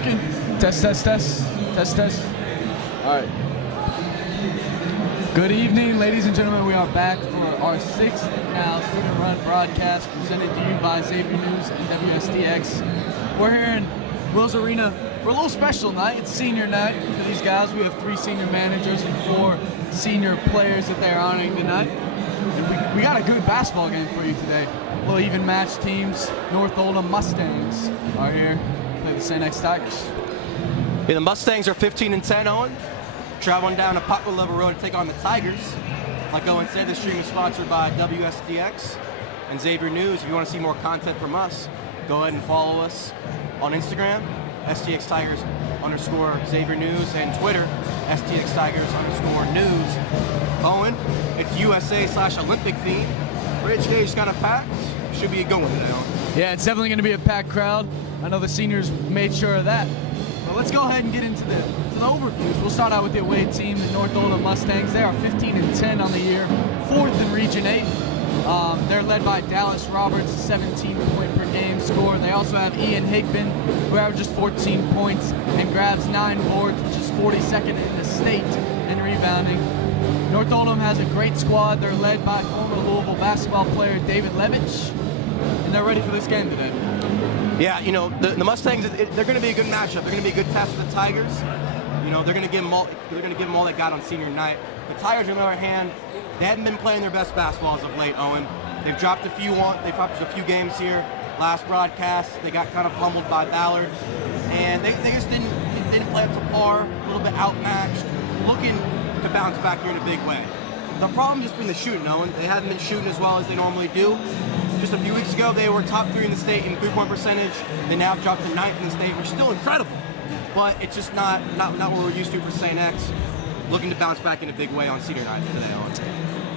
working? Test. All right. Good evening, ladies and gentlemen. We are back for our sixth now student-run broadcast presented to you by Xavier News and WSTX. We're here in Wills Arena for a little special night. It's senior night for these guys. We have 3 senior managers and 4 senior players that they're honoring tonight. And we got a good basketball game for you today. A little even match teams. North Oldham Mustangs are here to play the St. X Tigers. Yeah, the Mustangs are 15-10, Owen. Traveling down to Poplar Level Road to take on the Tigers. Like Owen said, this stream is sponsored by WSTX and Xavier News. If you want to see more content from us, go ahead and follow us on Instagram, STX Tigers _ Xavier News, and Twitter, STX Tigers _ News. Owen, it's USA/Olympic theme. Bridge Gauge kind of packed. Should be a good one today, Owen. Yeah, it's definitely going to be a packed crowd. I know the seniors made sure of that. But let's go ahead and get into the overviews. We'll start out with the away team, the North Oldham Mustangs. They are 15-10 on the year, 4th in Region 8. They're led by Dallas Roberts, 17-point per game score. They also have Ian Higbin, who averages 14 points and grabs 9 boards, which is 42nd in the state in rebounding. North Oldham has a great squad. They're led by former Louisville basketball player David Levitch, and they're ready for this game today. Yeah, you know, the Mustangs, they're going to be a good matchup. They're going to be a good test for the Tigers. You know, they're going to give them all they got on senior night. The Tigers, on the other hand, they haven't been playing their best basketball as of late, Owen. They've dropped a few games here. Last broadcast, they got kind of pummeled by Ballard, and they just didn't play up to par. A little bit outmatched, looking to bounce back here in a big way. The problem has been the shooting, Owen. They haven't been shooting as well as they normally do. Just a few weeks ago, they were top 3 in the state in 3-point percentage. They now have dropped to 9th in the state, which is still incredible. But it's just not what we're used to for St. X. Looking to bounce back in a big way on senior night today, Owen.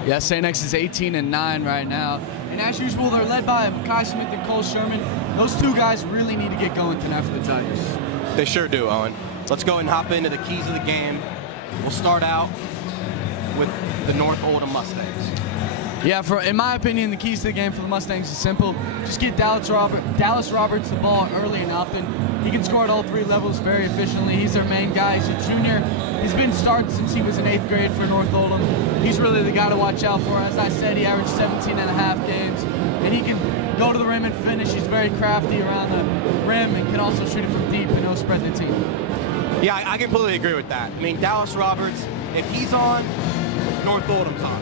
Yeah, St. X is 18-9 right now. And as usual, they're led by Kai Smith and Cole Sherman. Those 2 guys really need to get going tonight for the Tigers. They sure do, Owen. Let's go and hop into the keys of the game. We'll start out with the North Oldham Mustangs. Yeah, in my opinion, the keys to the game for the Mustangs is simple. Just get Dallas Roberts the ball early and often. He can score at all 3 levels very efficiently. He's their main guy. He's a junior. He's been starting since he was in 8th grade for North Oldham. He's really the guy to watch out for. As I said, he averaged 17.5 games, and he can go to the rim and finish. He's very crafty around the rim and can also shoot it from deep and no spread the team. Yeah, I completely agree with that. I mean, Dallas Roberts, if he's on, North Oldham's on.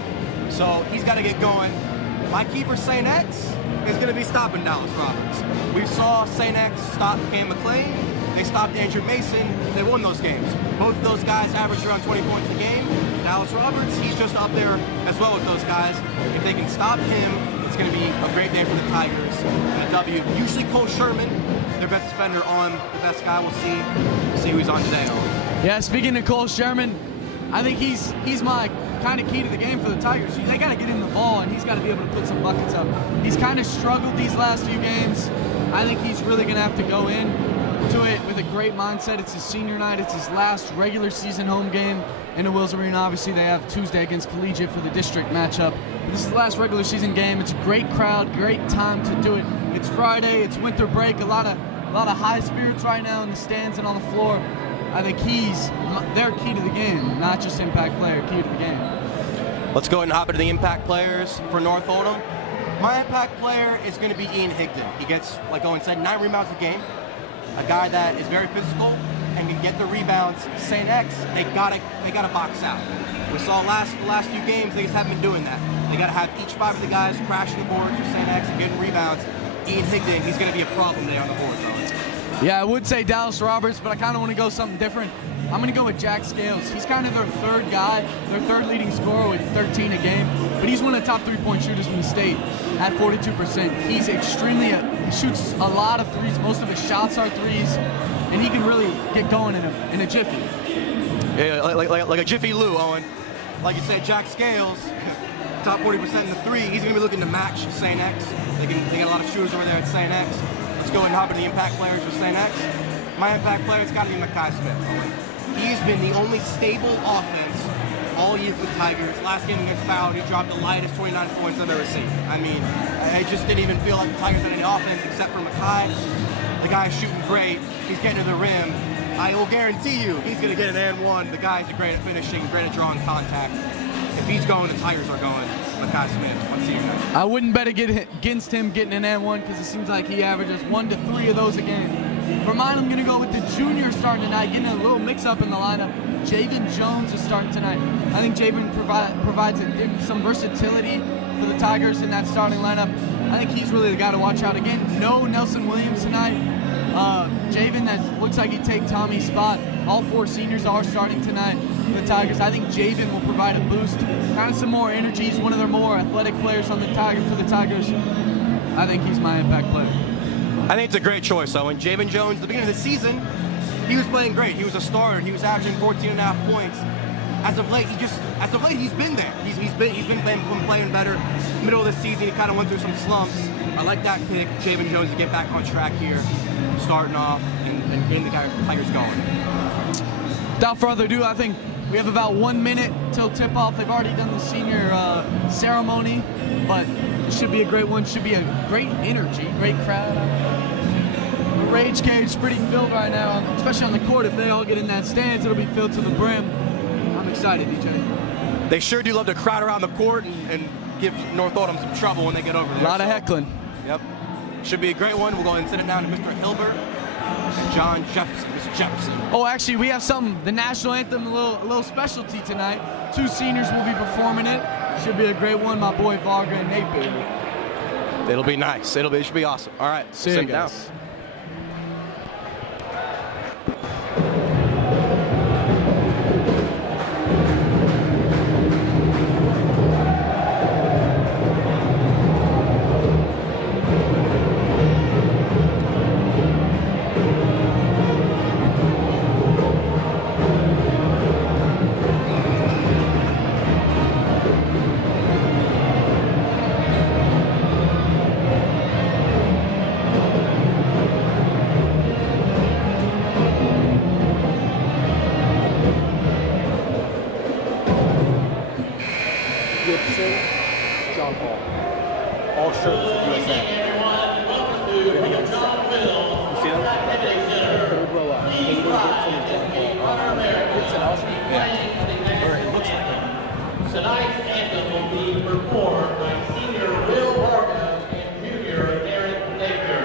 So he's got to get going. My key for St. X is going to be stopping Dallas Roberts. We saw St. X stop Cam McLean. They stopped Andrew Mason. They won those games. Both of those guys averaged around 20 points a game. Dallas Roberts, he's just up there as well with those guys. If they can stop him, it's going to be a great day for the Tigers and a W. Usually Cole Sherman, their best defender, on the best guy. We'll see who he's on today. Yeah, speaking of Cole Sherman, I think he's my kind of key to the game for the Tigers. They got to get him the ball, and he's got to be able to put some buckets up. He's kind of struggled these last few games. I think he's really going to have to go in to it with a great mindset. It's his senior night. It's his last regular season home game in the Wills Arena. Obviously, they have Tuesday against Collegiate for the district matchup. But this is the last regular season game. It's a great crowd, great time to do it. It's Friday. It's winter break. A lot of high spirits right now in the stands and on the floor. I think their key to the game, not just impact player, key to the game. Let's go ahead and hop into the impact players for North Oldham. My impact player is going to be Ian Higdon. He gets, like Owen said, 9 rebounds a game. A guy that is very physical and can get the rebounds. St. X, they gotta box out. We saw the last few games, they just haven't been doing that. They gotta have each 5 of the guys crashing the boards for St. X and getting rebounds. Ian Higdon, he's gonna be a problem there on the board, Owen. Yeah, I would say Dallas Roberts, but I kind of want to go something different. I'm going to go with Jack Scales. He's kind of their 3rd guy, their 3rd leading scorer with 13 a game, but he's one of the top 3-point shooters in the state at 42%. He's he shoots a lot of threes. Most of his shots are threes, and he can really get going in a jiffy. Yeah, like a jiffy Lou, Owen. Like you said, Jack Scales, top 40% in the 3. He's going to be looking to match St. X. They got a lot of shooters over there at St. X. Let's go and hop into the impact players for St. X. My impact player's got to be Kai Smith, Owen. He's been the only stable offense all year for the Tigers. Last game against Ballard, he dropped the lightest 29 points I've ever seen. I mean, it just didn't even feel like the Tigers had any offense except for Makai. The guy's shooting great. He's getting to the rim. I will guarantee you he's going to get an and one. The guy's great at finishing, great at drawing contact. If he's going, the Tigers are going. Makai Smith on senior night. I wouldn't bet against him getting an and one because it seems like he averages 1 to 3 of those a game. For mine, I'm going to go with the junior starting tonight, getting a little mix-up in the lineup. Javen Jones is starting tonight. I think Javen provides some versatility for the Tigers in that starting lineup. I think he's really the guy to watch out. Again, no Nelson Williams tonight. Javen, that looks like he'd take Tommy's spot. All 4 seniors are starting tonight for the Tigers. I think Javen will provide a boost, kind of some more energy. He's one of their more athletic players on the Tigers for the Tigers. I think he's my impact player. I think it's a great choice. So when Javen Jones, at the beginning of the season, he was playing great. He was a starter. He was averaging 14.5 points. As of late, he's been there. He's been playing better. Middle of the season, he kind of went through some slumps. I like that pick, Javen Jones, to get back on track here, starting off and getting the Tigers going. Without further ado, I think we have about 1 minute till tip-off. They've already done the senior ceremony, but it should be a great one. Should be a great energy, great crowd. The Rage Cage pretty filled right now, especially on the court. If they all get in that stands, it'll be filled to the brim. I'm excited, DJ. They sure do love to crowd around the court and give North Oldham some trouble when they get over there. A lot of heckling. Yep. Should be a great one. We'll go ahead and send it down to Mr. Hilbert and John Jefferson. Mr. Jefferson. Oh, actually, we have the national anthem, a little specialty tonight. 2 seniors will be performing it. Should be a great one. My boy Varga and Nate Bailey. It'll be nice. It should be awesome. All right. See you guys. Down. All shirts of USA. You see them? It'll blow up. Hayden Gibson and John Paul. Gibson also? Yeah. Or it looks like it. Tonight's anthem will be performed by senior Will Varga and junior Aaron Napier.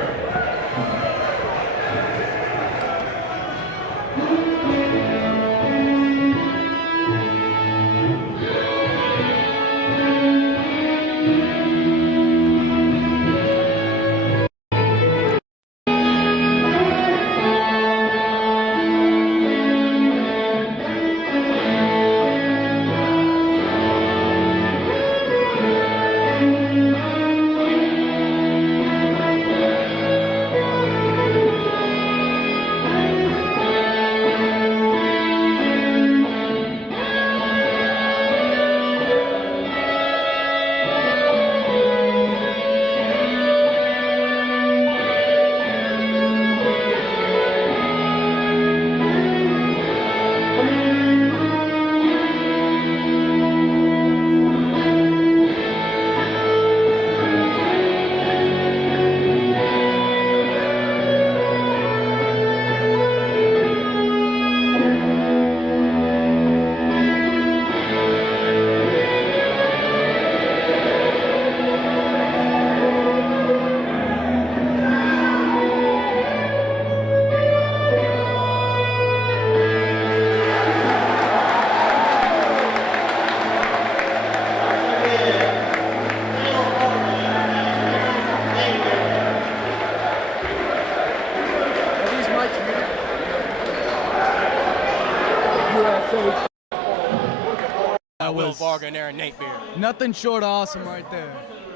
That Will was Varga and Aaron Nate Beer. nothing short of awesome right there.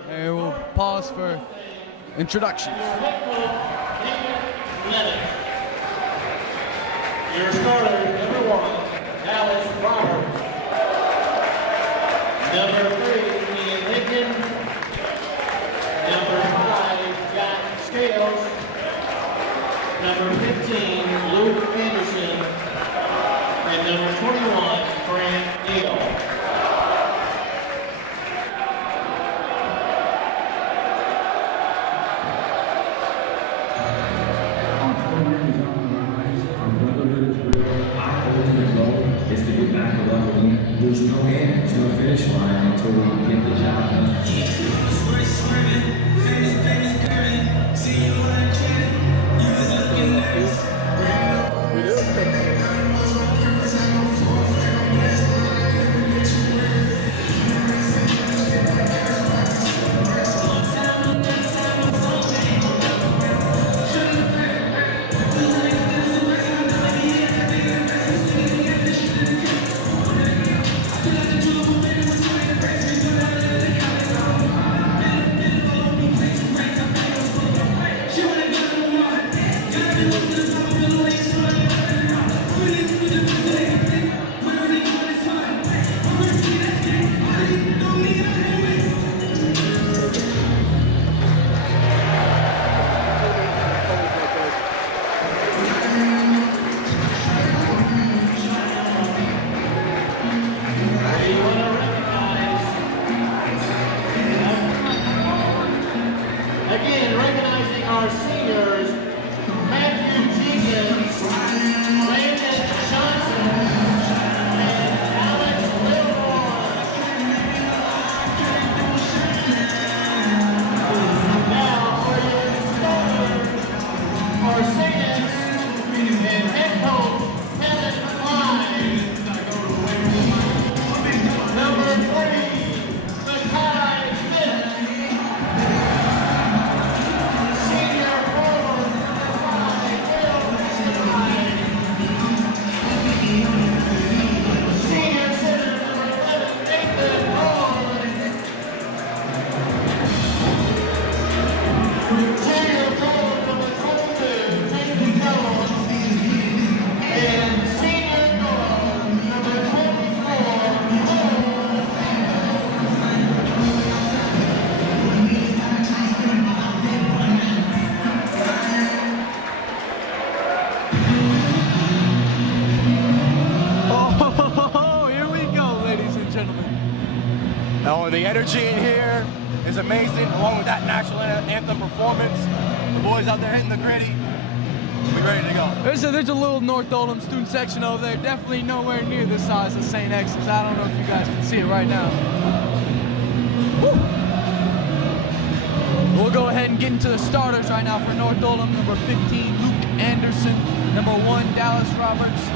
And we'll pause for introductions. Your starter, number 1, Dallas Roberts. Number 3, Ian Lincoln. Number 5, Jack Scales. Number 15, Luke Anderson. And number 21, Grant Neal. finish line until we get the job done. Again, recognizing our seniors, Matthew Jenkins, Brandon Johnson, and Alex Wilborn. Now for your starters, our seniors and head coach, Kevin Klein. Number 3, Makai Smith. Oh, the energy in here is amazing, along with that national anthem performance. The boys out there hitting the gritty. We'll be ready to go. There's a little North Oldham student section over there. Definitely nowhere near the size of St. X's. I don't know if you guys can see it right now. Woo. We'll go ahead and get into the starters right now for North Oldham. Number 15, Luke Anderson. Number 1, Dallas Roberts.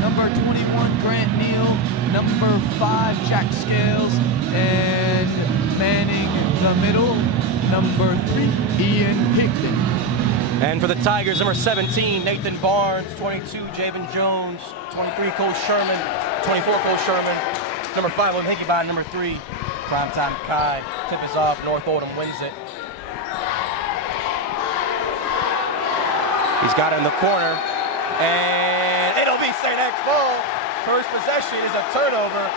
Number 21, Grant Neal. Number 5, Jack Scales. And manning the middle, number 3, Ian Higdon. And for the Tigers, number 17, Nathan Barnes. 22, Javen Jones. 23, Cole Sherman. 24, Cole Sherman. Number 5, William Hickey. Number 3, Primetime Kai. Tip is off. North Oldham wins it. He's got it in the corner. And it'll be St. X ball. First possession is a turnover.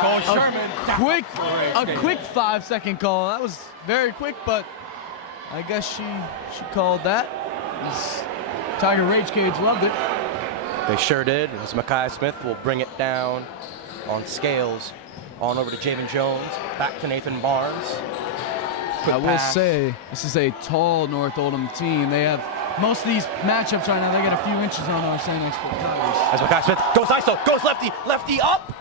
Cole Sherman. A quick 5-second call. That was very quick, but I guess she called that. This Tiger Rage Cage loved it. They sure did. As Makai Smith will bring it down on Scales. On over to Javen Jones. Back to Nathan Barnes. Quick I will pass. say, this is a tall North Oldham team. They have most of these matchups right now, they get a few inches on our St. X Tigers. As Makai Smith goes ISO, goes lefty, lefty up.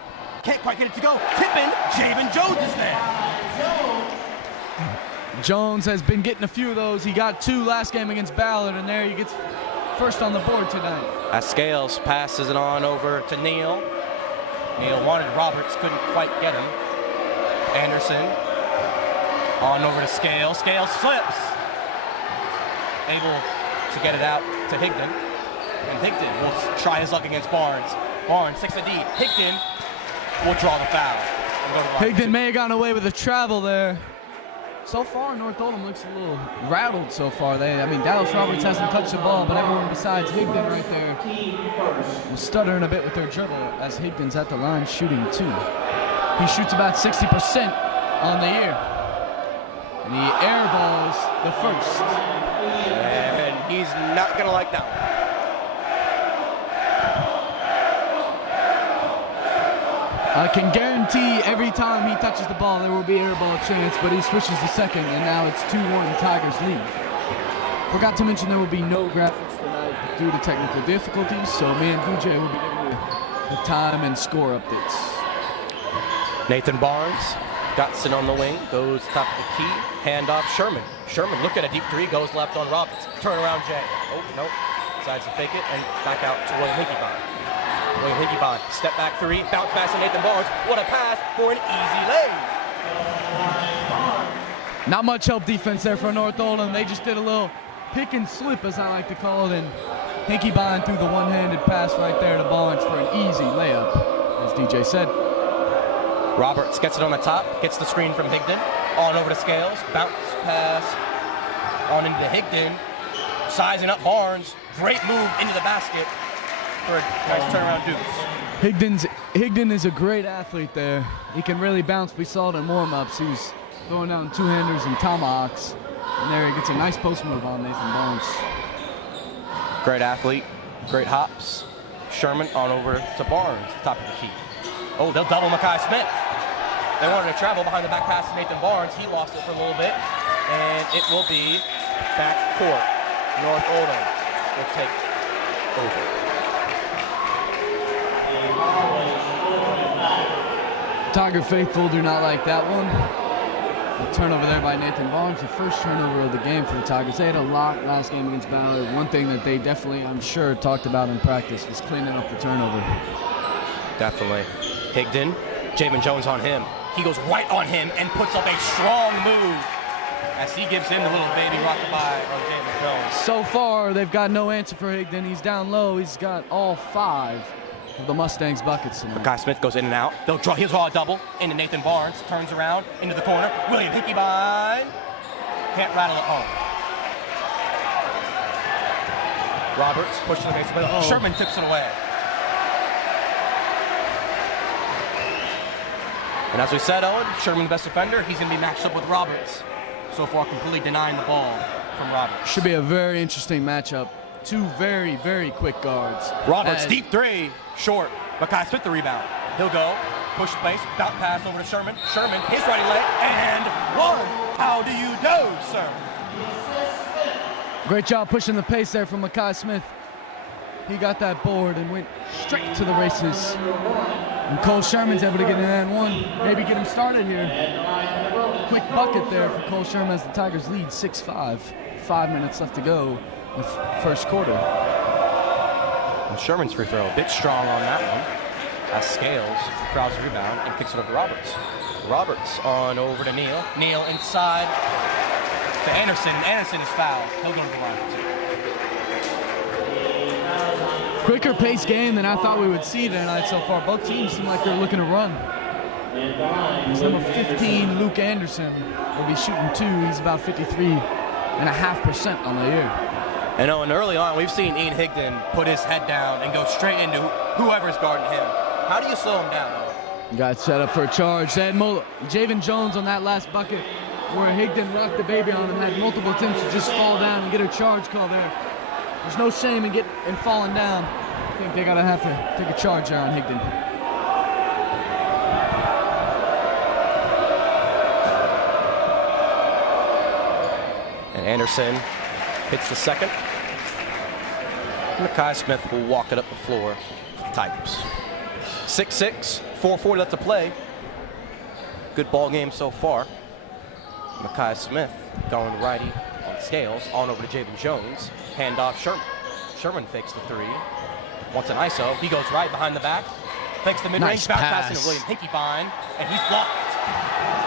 Can't quite get it to go. Tipping, Javen Jones is there. Jones has been getting a few of those. He got 2 last game against Ballard, and there he gets first on the board tonight. As Scales passes it on over to Neal. Neal wanted Roberts, couldn't quite get him. Anderson on over to Scales. Scales slips. Able to get it out to Higdon. And Higdon will try his luck against Barnes. Barnes 6 a D. Higdon will draw the foul. Higdon may have gotten away with a travel there. So far, North Oldham looks a little rattled so far. Dallas Roberts hasn't touched the ball, but everyone besides Higdon right there was stuttering a bit with their dribble as Higdon's at the line shooting 2. He shoots about 60% on the year. And he airballs the first. And he's not going to like that one. I can guarantee every time he touches the ball, there will be air ball chance, but he switches the second, and now it's 2-1 Tigers lead. Forgot to mention there will be no graphics tonight due to technical difficulties, so me and DJ will be giving you the time and score updates. Nathan Barnes got sit on the wing, goes top of the key, handoff Sherman. Sherman look at a deep three, goes left on Roberts. Turn around Jay. Oh, no. Decides to fake it and back out to William Hinkey-Bond. William Hinkey-Bond, step back three, bounce pass to Nathan Barnes. What a pass for an easy lane. Not much help defense there for North Oldham. They just did a little pick and slip, as I like to call it, and Hinkey-Bond threw the one-handed pass right there to Barnes for an easy layup, as DJ said. Roberts gets it on the top, gets the screen from Higdon, on over to Scales, bounce pass on into Higdon, sizing up Barnes, great move into the basket for a nice turnaround deuce. Higdon is a great athlete there. He can really bounce. We saw it in warm-ups. He was throwing down two-handers and tomahawks, and there he gets a nice post move on Nathan Barnes. Great athlete, great hops. Sherman on over to Barnes, top of the key. Oh, they'll double Makai Smith. They wanted to travel behind the back pass to Nathan Barnes. He lost it for a little bit, and it will be back court. North Oldham will take over. Tiger faithful do not like that one. The turnover there by Nathan Barnes, the first turnover of the game for the Tigers. They had a lot last game against Ballard. One thing that they definitely, I'm sure, talked about in practice was cleaning up the turnover. Definitely. Higdon, Jamin Jones on him. He goes right on him and puts up a strong move as he gives him the little baby rockabye of Jamin Jones. So far, they've got no answer for Higdon. He's down low. He's got all 5 of the Mustangs buckets tonight. Makai Smith goes in and out. He'll draw a double into Nathan Barnes. Turns around into the corner. William Hinkey-Bond can't rattle it home. Roberts pushing the base. Sherman tips it away. And as we said, Owen, Sherman the best defender. He's going to be matched up with Roberts. So far, completely denying the ball from Roberts. Should be a very interesting matchup. 2 very, very quick guards. Roberts, deep three, short. Makai Smith the rebound. He'll go, push the pace, bounce pass over to Sherman. Sherman, his righty leg, and one. How do you do, sir? Great job pushing the pace there from Makai Smith. He got that board and went straight to the races. And Cole Sherman's able to get an and one. Maybe get him started here. Quick bucket there for Cole Sherman as the Tigers lead 6-5. 5 minutes left to go in the first quarter. And Sherman's free throw, a bit strong on that one. As Scales crowds the rebound and kicks it over to Roberts. Roberts on over to Neal. Neal inside to Anderson. Anderson is fouled. He'll go to the line. Quicker pace game than I thought we would see tonight so far. Both teams seem like they're looking to run. It's number 15, Luke Anderson, will be shooting 2. He's about 53.5% on the year. And early on, we've seen Ian Higdon put his head down and go straight into whoever's guarding him. How do you slow him down? Got set up for a charge. They had Javen Jones on that last bucket where Higdon rocked the baby on him, had multiple attempts to just fall down and get a charge call there. There's no shame in falling down. I think they gotta have to take a charge there on Higdon. And Anderson hits the second. Makai Smith will walk it up the floor for the Tigers. 6-6, 4:40 left to play. Good ball game so far. Makai Smith going righty on Scales, on over to Javen Jones. Handoff Sherman. Sherman fakes the 3. Wants an ISO. He goes right behind the back. Fakes the mid-range, bounce pass into William Hinkey-Bond, and he's blocked.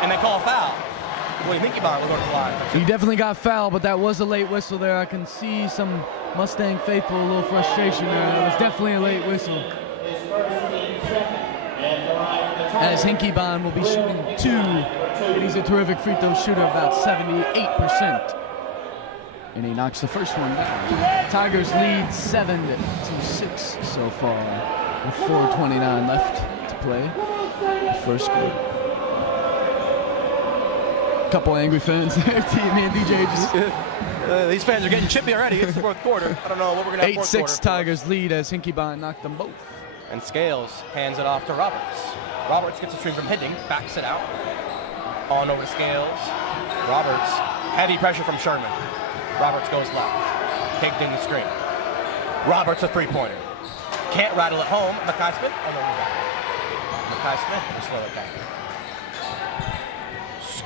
And they call a foul. William Hinkey-Bond will go to the line. He definitely got fouled, but that was a late whistle there. I can see some Mustang faithful, a little frustration there. It was definitely a late whistle. As Hinkey-Bond will be shooting 2, and he's a terrific free throw shooter, about 78%. And he knocks the first one down. Tigers lead 7-6 so far, with 4:29 left to play the first quarter. Couple angry fans there. Me and DJ just... These fans are getting chippy already. It's the 4th quarter. I don't know what we're going to have 8-6 Tigers lead as Hinkey-Bond knocked them both. And Scales hands it off to Roberts. Roberts gets a stream from Higdon, backs it out. On over to Scales. Roberts, heavy pressure from Sherman. Roberts goes left. Higdon the screen. Roberts a 3-pointer. Can't rattle it home. Makai Smith on the rebound. Makai Smith will slow it down.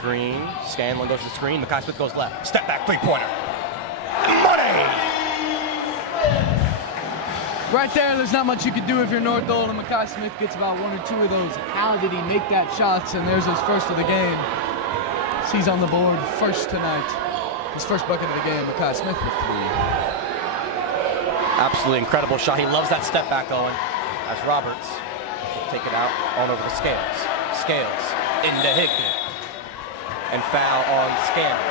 screen. Scanlon goes to the screen. Makai Smith goes left. Step back three-pointer. Money! Right there's not much you can do if you're North Oldham. Makai Smith gets about 1 or 2 of those. How did he make that shots? And there's his first of the game. He's on the board first tonight. His first bucket of the game, Makai Smith with 3. Absolutely incredible shot. He loves that step back going. As Roberts will take it out on over to Scales. Scales into Higdon. And foul on Scanlon.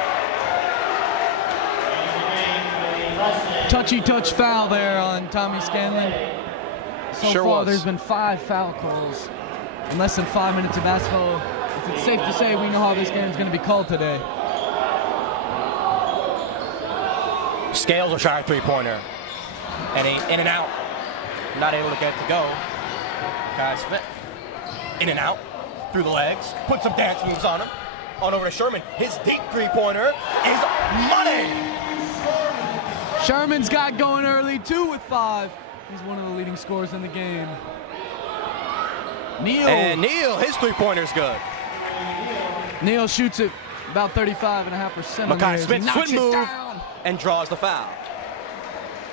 Touchy touch foul there on Tommy Scanlon. So Sure far was. there's been 5 foul calls in less than 5 minutes of basketball. If it's safe to say, we know how this game is going to be called today. Scales will try a three-pointer. And in and out. Not able to get it to go. Makai Smith. In and out. Through the legs. Put some dance moves on him. On over to Sherman. His deep three-pointer is money! Sherman's got going early, 2 with 5. He's one of the leading scorers in the game. Neal. And Neal, his three-pointer's good. Neal shoots it about 35.5%. Makai Smith knocks swing it move down. and draws the foul.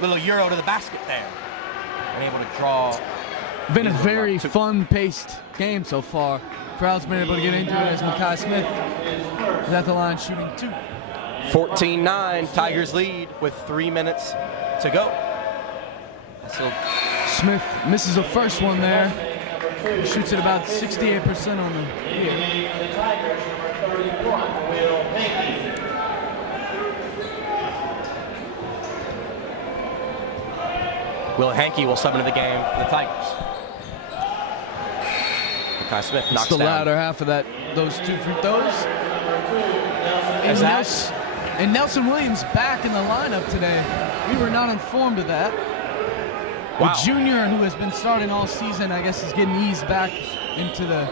Little Euro to the basket there. And able to draw. Been a very fun-paced game so far. Crowd's been able to get into it as Makai Smith is at the line shooting 2. 14-9, Tigers lead with 3 minutes to go. So Smith misses the first one there. Shoots it about 68% on the field. The Tigers, number 31, Will Hankey. Will Hankey will sub into the game for the Tigers. Makai Smith It's knocks the down. latter half of those 2 free throws. Is that? And Nelson Williams back in the lineup today. We were not informed of that. Wow. The junior who has been starting all season, I guess, is getting eased back into the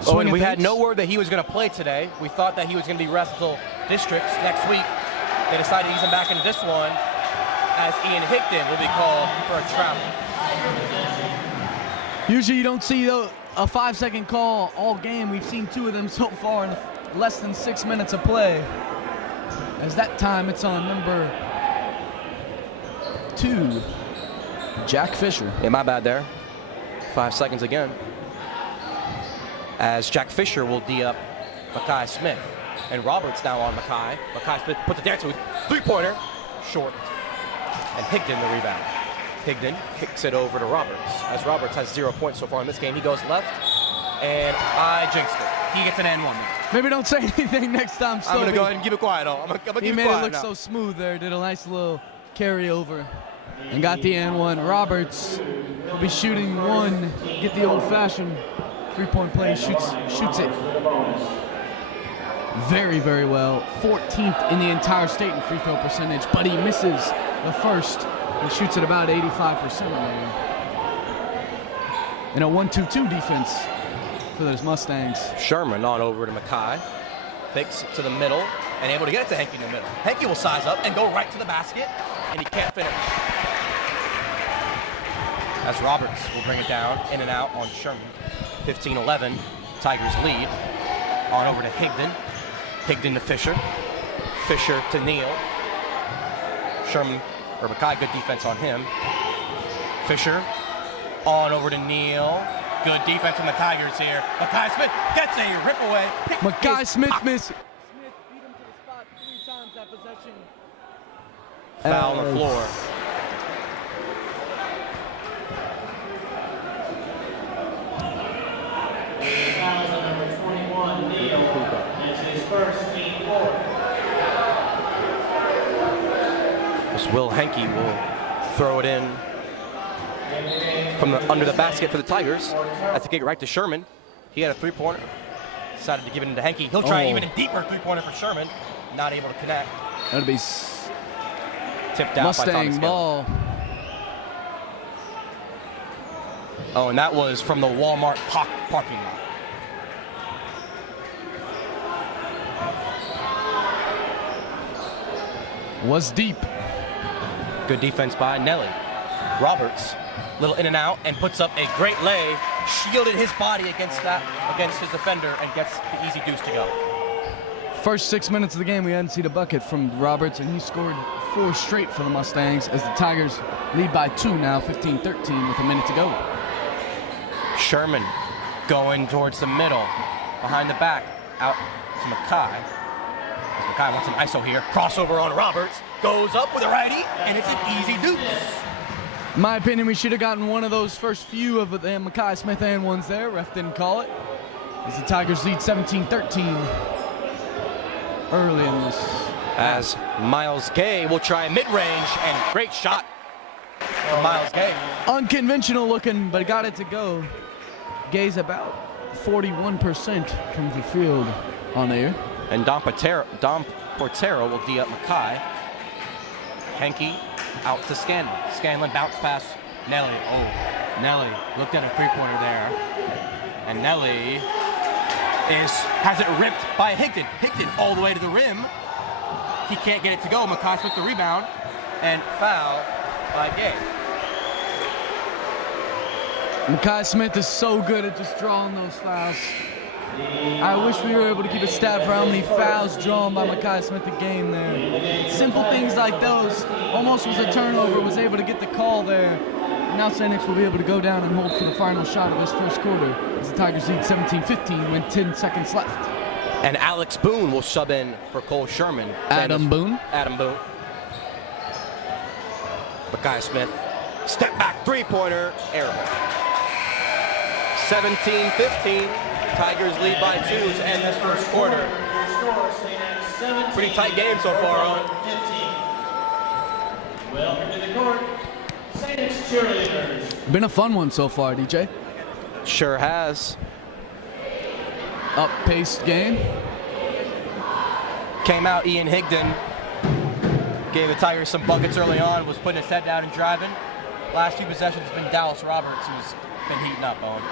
Oh, swing and of we had things. no word that he was going to play today. We thought that he was going to be rest until districts next week. They decided to ease him back into this one, as Ian Higdon will be called for a travel. Usually you don't see a 5-second call all game. We've seen 2 of them so far in less than 6 minutes of play. As that time it's on number 2, Jack Fisher. Yeah, my bad there. 5 seconds again. As Jack Fisher will D up Makai Smith. And Roberts now on Makai. Makai Smith puts a dance with three-pointer. Short. And Higdon the rebound. Higdon kicks it over to Roberts. As Roberts has 0 points so far in this game. He goes left. And I jinxed it. He gets an N1. Maybe don't say anything next time, I'm going to Stovey. go ahead and keep it quiet. I'm going to keep He it made quiet it look now. so smooth there. Did a nice little carryover and got the N1. Roberts will be shooting 1. Get the old-fashioned 3-point play. Shoots it very, very well. 14th in the entire state in free throw percentage, but he misses the first and shoots it about 85% on there. And a 1-2-2 defense for those Mustangs. Sherman on over to Makai. Takes it to the middle and able to get it to Henke in the middle. Henke will size up and go right to the basket, and he can't finish. As Roberts will bring it down, in and out on Sherman. 15-11, Tigers lead. On over to Higdon. Higdon to Fisher. Fisher to Neal. Sherman, or Makai, good defense on him. Fisher on over to Neal. Good defense from the Tigers here. Makai Smith gets a rip away. Makai Smith misses. Smith beat him to the spot 3 times that possession. Foul on the floor. Fouls on number 21, Neal. That's his first team foul. This Will Henke will throw it in from under the basket for the Tigers. That's a kick right to Sherman. He had a three-pointer. Decided to give it into Henke. He'll try even a deeper three-pointer for Sherman. Not able to connect. That'll be Tipped out by Thomas Mustang Gill. ball. Oh, and that was from the Walmart parking lot. Was deep. Good defense by Nelly. Roberts, little in and out, and puts up a great lay shielded his body against his defender, and gets the easy deuce to go. First 6 minutes of the game, we hadn't seen a bucket from Roberts, and he scored 4 straight for the Mustangs as the Tigers lead by 2 now, 15-13 with a minute to go. Sherman going towards the middle, behind the back, out to Mackay. Mackay wants an ISO here. Crossover on Roberts, goes up with a righty, and it's an easy deuce. In my opinion, we should have gotten one of those first few of the Mackay Smith and ones there. Ref didn't call it. As the Tigers lead 17-13 early in this. As Miles Gay will try mid-range, and great shot from Miles Gay. Unconventional looking, but got it to go. Gay's about 41% from the field on air. And Dom Portero will D up Mackay. Henke out to Scanlon. Scanlon bounce pass. Nelly. Oh, Nelly looked at a three-pointer there. And Nelly has it ripped by Higdon. Higdon all the way to the rim. He can't get it to go. Mackay Smith the rebound. And foul by Gay. Mackay Smith is so good at just drawing those fouls. I wish we were able to keep a stat for how many fouls drawn by Mackay Smith a game there. Simple things like those. Almost was a turnover, was able to get the call there. Now Sainix will be able to go down and hold for the final shot of this first quarter as the Tigers lead 17-15 with 10 seconds left. And Alex Boone will sub in for Cole Sherman. Adam Boone. Mackay Smith, step back three-pointer, air ball. 17-15, Tigers lead by 2 to end this first quarter. Pretty tight game so far, on. Welcome to the court, Sainix cheerleaders. Been a fun one so far, DJ. Sure has. Up-paced game. Came out Ian Higdon, gave the Tigers some buckets early on, was putting his head down and driving. Last few possessions has been Dallas Roberts, who's been heating up, Owen.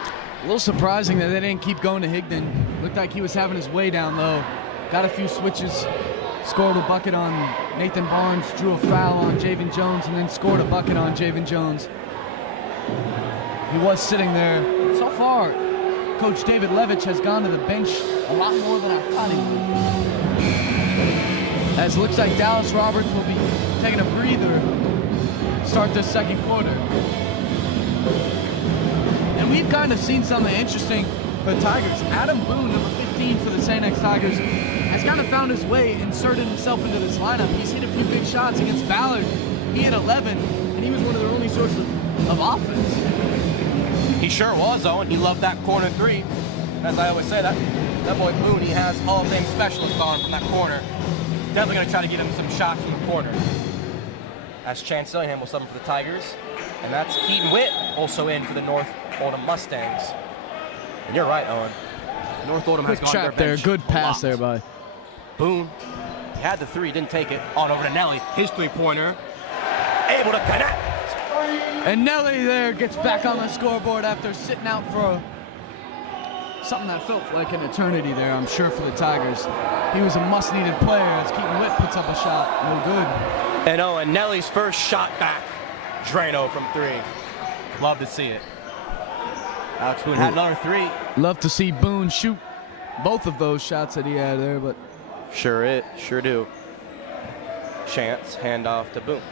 A little surprising that they didn't keep going to Higdon. Looked like he was having his way down low. Got a few switches, scored a bucket on Nathan Barnes, drew a foul on Javen Jones, and then scored a bucket on Javen Jones. He was sitting there. So far, Coach David Levitch has gone to the bench a lot more than I thought he would. As it looks like Dallas Roberts will be taking a breather to start this second quarter. And we've kind of seen something interesting for the Tigers. Adam Boone, number 15 for the Sainix Tigers, has kind of found his way, inserted himself into this lineup. He's hit a few big shots against Ballard. He hit 11, and he was one of their only sources of offense. He sure was, Owen. He loved that corner three. As I always say, that boy Boone, he has Hall of Fame specialist on from that corner. Definitely going to try to get him some shots from the corner. As Chance Dillingham will sub in for the Tigers. And that's Keaton Witt also in for the North Oldham Mustangs. And you're right, Owen. North Oldham has gone to their bench. Good pass there by Boone. He had the three, didn't take it. On over to Nelly. His three-pointer. Able to connect. And Nelly there gets back on the scoreboard after sitting out for something that felt like an eternity there, I'm sure, for the Tigers. He was a must-needed player as Keaton Witt puts up a shot. No good. And Owen, Nelly's first shot back. Drano from 3. Love to see it. Alex Boone had another 3. Love to see Boone shoot both of those shots that he had there, but sure do. Chance, handoff to Boone.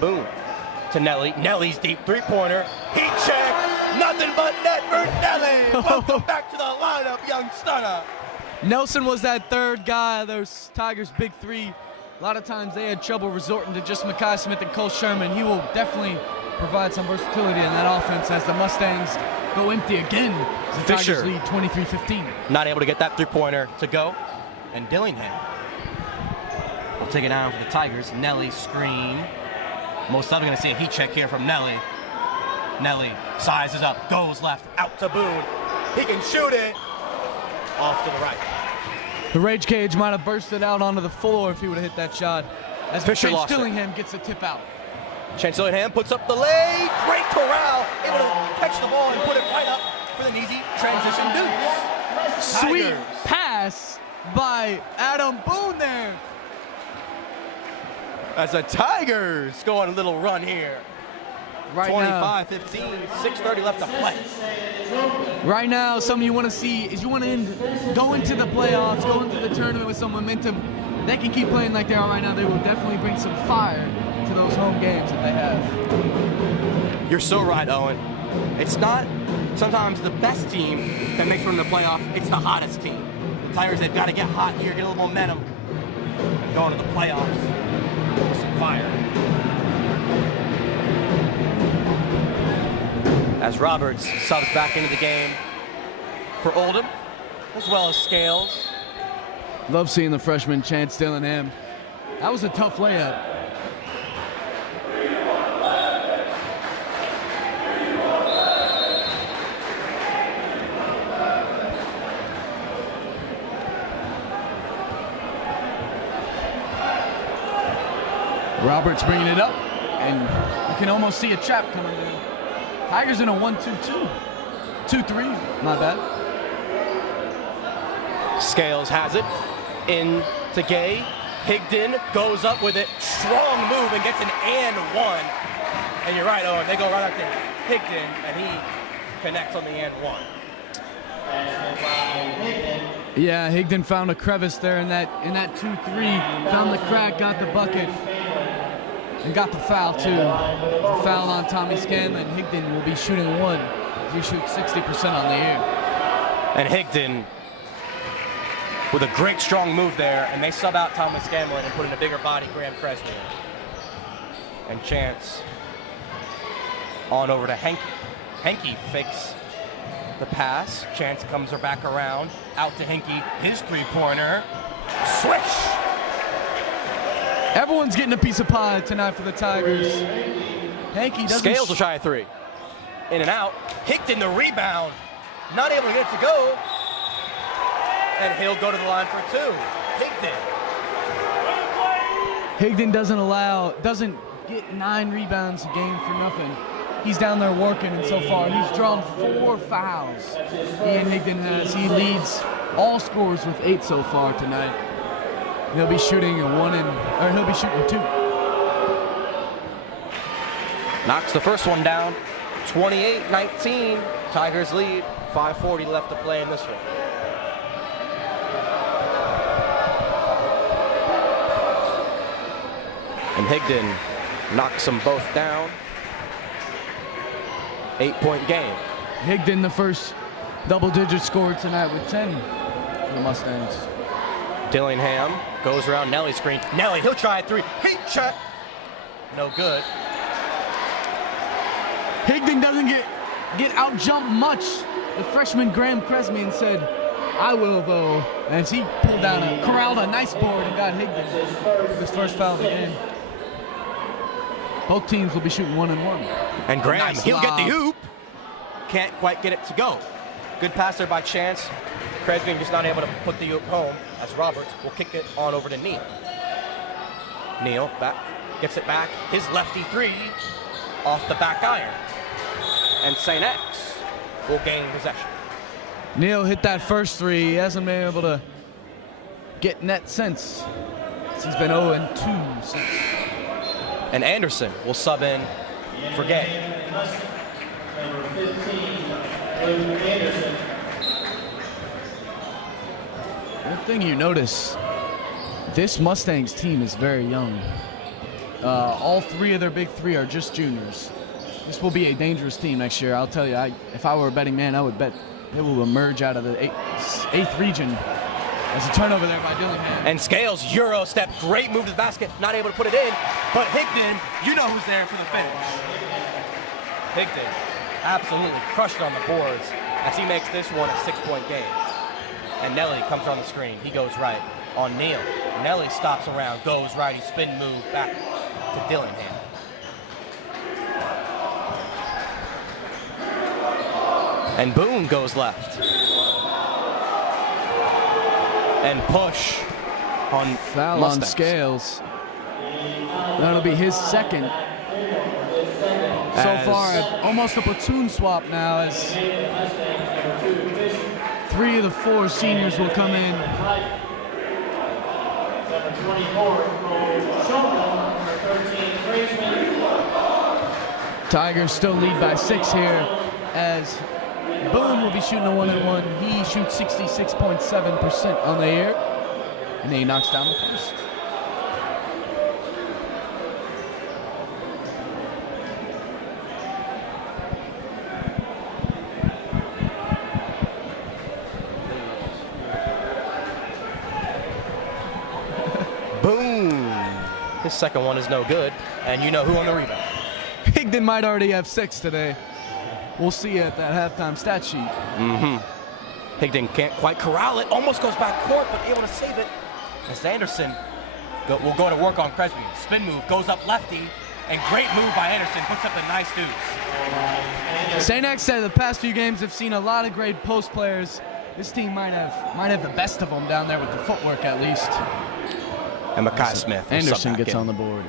Boone to Nelly. Nelly's deep three-pointer. Heat check. Nothing but net for Nelly. Welcome back to the lineup, young stunner. Nelson was that third guy. Those Tigers' big three. A lot of times they had trouble resorting to just Mackay Smith and Cole Sherman. He will definitely provide some versatility in that offense as the Mustangs go empty again. As the Tigers lead 23-15. Not able to get that three-pointer to go. And Dillingham will take it down for the Tigers. Nelly screen. Most likely going to see a heat check here from Nelly. Nelly sizes up, goes left, out to Boone. He can shoot it. Off to the right. The Rage Cage might have bursted out onto the floor if he would have hit that shot. As Fisher Chance Dillingham gets a tip out. Chance Dillingham puts up the lay. Great corral. Able to catch the ball and put it right up for an easy transition deuce. Sweet pass by Adam Boone there. As the Tigers go on a little run here. right now. 25-15, 6:30 left to play. Right now, something you want to see is you want to go into the playoffs, go into the tournament with some momentum. They can keep playing like they are right now. They will definitely bring some fire to those home games that they have. You're so right, Owen. It's not sometimes the best team that makes it in the playoff. It's the hottest team. The Tigers, they've got to get hot here, get a little momentum, and go into the playoffs with some fire. As Roberts subs back into the game for Oldham, as well as Scales. Love seeing the freshman Chance Dillingham. That was a tough layup. Roberts bringing it up, and you can almost see a trap coming in. Tigers in a 1-2-2. 2-3, my bad. Scales has it in to Gay. Higdon goes up with it. Strong move and gets an and one. And you're right, Owen. They go right up to Higdon, and he connects on the and one. Yeah, Higdon found a crevice there in that 2-3. Found the crack, got the bucket, and got the foul too. The foul on Tommy Scanlon. Higdon will be shooting one. He shoots 60% on the year. And Higdon with a great strong move there, and they sub out Tommy Scanlon and put in a bigger body, Graham Cresney. And Chance on over to Henke. Henke fakes the pass. Chance comes her back around, out to Henke. His three-pointer. Swish! Everyone's getting a piece of pie tonight for the Tigers. Henke doesn't. Scales will try a three. In and out. Higdon the rebound. Not able to get it to go. And he'll go to the line for two. Higdon doesn't get 9 rebounds a game for nothing. He's down there working, and so far he's drawn 4 fouls. Ian Higdon has. He leads all scorers with 8 so far tonight. He'll be shooting he'll be shooting 2. Knocks the first one down. 28-19. Tigers lead. 5:40 left to play in this one. And Higdon knocks them both down. 8-point game. Higdon, the first double-digit scorer tonight with 10 for the Mustangs. Dillingham goes around Nelly's screen. Nelly, he'll try a three. Heat check. No good. Higdon doesn't get out-jumped much. The freshman Graham Cresmian said, "I will though," as he corralled a nice board and got Higdon his first foul of the game. Both teams will be shooting 1 and 1. And Graham, Nice he'll get the lob. hoop. Can't quite get it to go. Good pass there by Chance. Cresmian just not able to put the hoop home, as Roberts will kick it on over to Neal. Neal back, gets it back. His lefty three off the back iron. And St. X will gain possession. Neal hit that first 3. He hasn't been able to get net since. He's been 0-2 since. And Anderson will sub in for Gay. Number 15, Luke Anderson. One thing you notice, this Mustangs team is very young. All 3 of their big 3 are just juniors. This will be a dangerous team next year. I'll tell you, if I were a betting man, I would bet they will emerge out of the 8th region. There's a turnover there by Dillingham. And Scales, Euro step, great move to the basket, not able to put it in. But Higdon, you know who's there for the finish. Higdon absolutely crushed on the boards as he makes this one a 6-point game. And Nelly comes on the screen. He goes right on Neal. Nelly stops around, goes right. He spin move back to Dillingham. And Boone goes left. And push on Foul Mustangs. on Scales. That'll be his second. So far, almost a platoon swap now as 3 of the 4 seniors will come in. Number 24, Shulman. Number 13, Graceman. Tigers still lead by 6 here as Boone will be shooting a 1-and-1. He shoots 66.7% on the air, and he knocks down the first. Boom! His second one is no good, and you know who on the rebound. Higdon might already have 6 today. We'll see at that halftime stat sheet. Higdon can't quite corral it, almost goes back court, but able to save it. As Anderson will go to work on Cresby. Spin move, goes up lefty, and great move by Anderson, puts up the nice deuce. St. X said the past few games have seen a lot of great post players. This team might have the best of them down there with the footwork at least. And Makai Smith. Anderson gets on the board.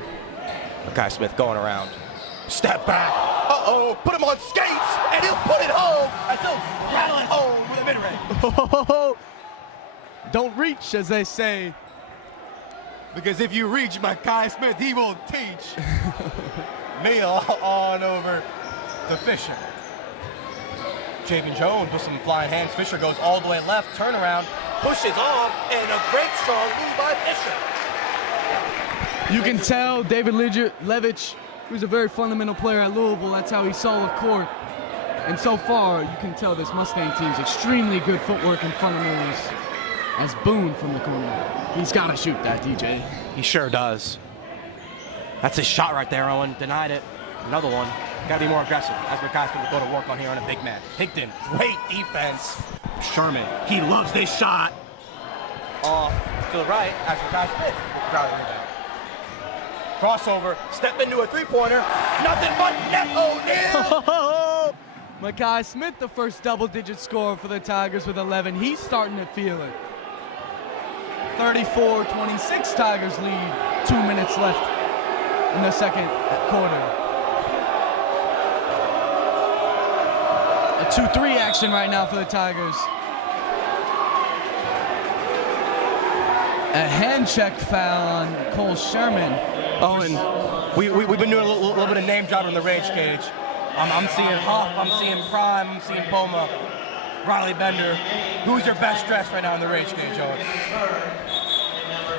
Makai Smith going around. Step back. Uh-oh, put him on skates, and he'll put it home. And he'll rattle it home with a mid-range. Don't reach, as they say. Because if you reach Makai Smith, he will teach. Meal on over to Fisher. Javen Jones with some flying hands. Fisher goes all the way left, turnaround, pushes off, and a great strong move by Fisher. You can tell David Levitch, who's a very fundamental player at Louisville, that's how he saw the court. And so far, you can tell this Mustang team's extremely good footwork and fundamentals. As Boone from the corner. He's got to shoot that, DJ. He sure does. That's his shot right there, Owen. Denied it. Another one. Got to be more aggressive. As Makai Smith will go to work on here on a big man. Higdon, great defense. Sherman, he loves this shot. Off to the right, as Makai Smith will crowd it down. Crossover, step into a three-pointer. Nothing but net O'Neal. Makai Smith, the first double-digit scorer for the Tigers with 11. He's starting to feel it. 34-26 Tigers lead. 2 minutes left in the second quarter. A 2-3 action right now for the Tigers. A hand check foul on Cole Sherman. Oh, and we've been doing a little bit of name dropping in the Rage Cage. I'm seeing Huff, I'm seeing Prime, I'm seeing Poma, Riley Bender. Who's your best dressed right now in the Rage Cage, Owen?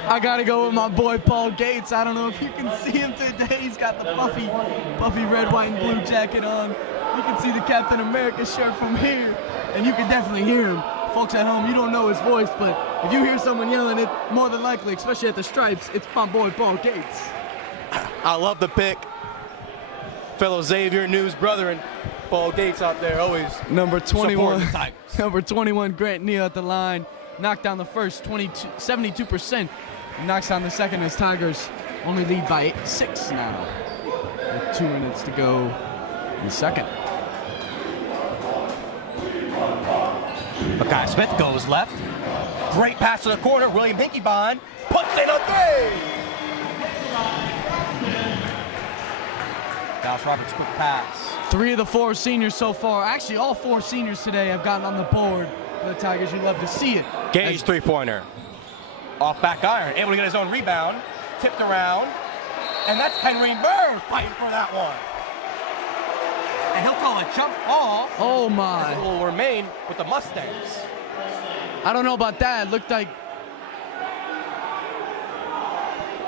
I gotta go with my boy Paul Gates. I don't know if you can see him today. He's got the puffy red, white, and blue jacket on. You can see the Captain America shirt from here, and you can definitely hear him. Folks at home, you don't know his voice, but if you hear someone yelling it, more than likely, especially at the Stripes, it's my boy Paul Gates. I love the pick. Fellow Xavier News brother and Paul Gates out there always number 21. The Tigers. Number 21, Grant Neal at the line. Knocked down the first, 72%. Knocks down the second as Tigers only lead by 6 now. With 2 minutes to go in the second. Makai Smith goes left. Great pass to the corner. William Hinkiebond puts in a three. Dallas Roberts, quick pass. 3 of the 4 seniors so far. Actually, all 4 seniors today have gotten on the board for the Tigers. You love to see it. Gage three-pointer. Off back iron. Able to get his own rebound. Tipped around. And that's Henry Murr fighting for that one. And he'll call a jump ball. Oh, my. It will remain with the Mustangs. I don't know about that. It looked like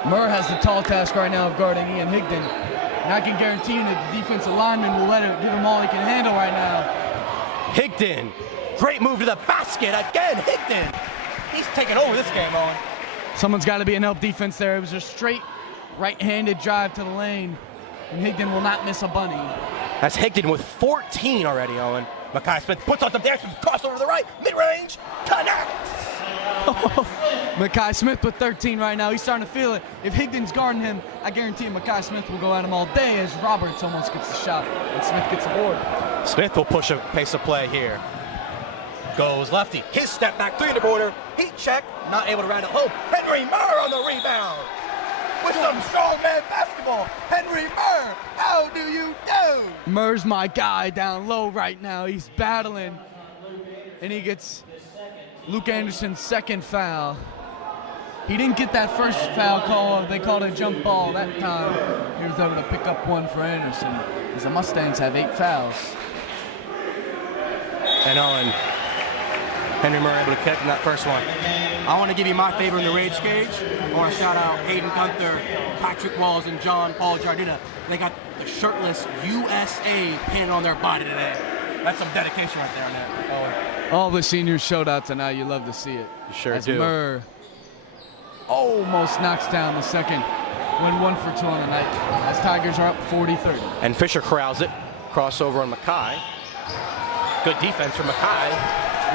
Murr has the tall task right now of guarding Ian Higdon. And I can guarantee you that the defensive lineman will give him all he can handle right now. Higdon, great move to the basket again. Higdon, he's taking over this game, Owen. Someone's got to be in help defense there. It was a straight right-handed drive to the lane, and Higdon will not miss a bunny. That's Higdon with 14 already, Owen. Makai Smith puts on some damage, crossover to the right, mid-range, connects. Makai Smith with 13 right now. He's starting to feel it. If Higdon's guarding him, I guarantee Makai Smith will go at him all day as Roberts almost gets the shot and Smith gets the board. Smith will push a pace of play here. Goes lefty. His step back three to the border. Heat check. Not able to round it home. Henry Murr on the rebound. With some strongman basketball. Henry Murr, how do you do? Murr's my guy down low right now. He's battling. And he gets Luke Anderson's second foul. He didn't get that first foul call. They called a jump ball that time. He was able to pick up one for Anderson, as the Mustangs have 8 fouls. And Henry Murray able to catch in that first one. I want to give you my favor in the Rage Cage. I want to shout out Hayden Gunther, Patrick Walls, and John Paul Jardina. They got the shirtless USA pinned on their body today. That's some dedication right there on that. All the seniors showed out tonight. You love to see it. You sure as do. Murr almost knocks down the second. Went 1 for 2 on the night. As Tigers are up 40-30. And Fisher corrals it. Crossover on Mackay. Good defense from Mackay.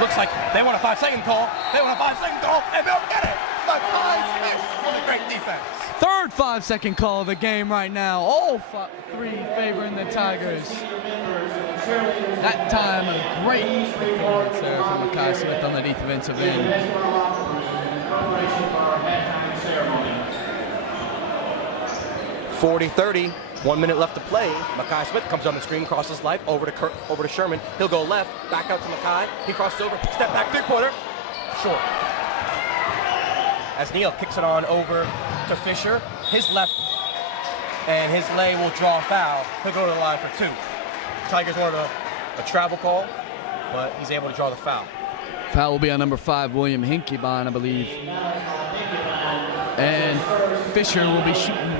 Looks like they want a 5-second call. They want a 5-second call, and they'll get it. Mackay Smith with a great defense. Third 5-second call of the game right now. All 3 favoring the Tigers. That time, a great performance there from Mackay Smith on the defensive end. 40-30, 1 minute left to play. Mackay Smith comes on the screen, crosses life over to Sherman. He'll go left, back out to Mackay. He crosses over, step back, 3-pointer, short. As Neal kicks it on over to Fisher, his left, and his lay will draw a foul. He'll go to the line for 2. Tigers wanted a travel call, but he's able to draw the foul. Foul will be on number 5, William Hinkebine, I believe. And Fisher will be shooting.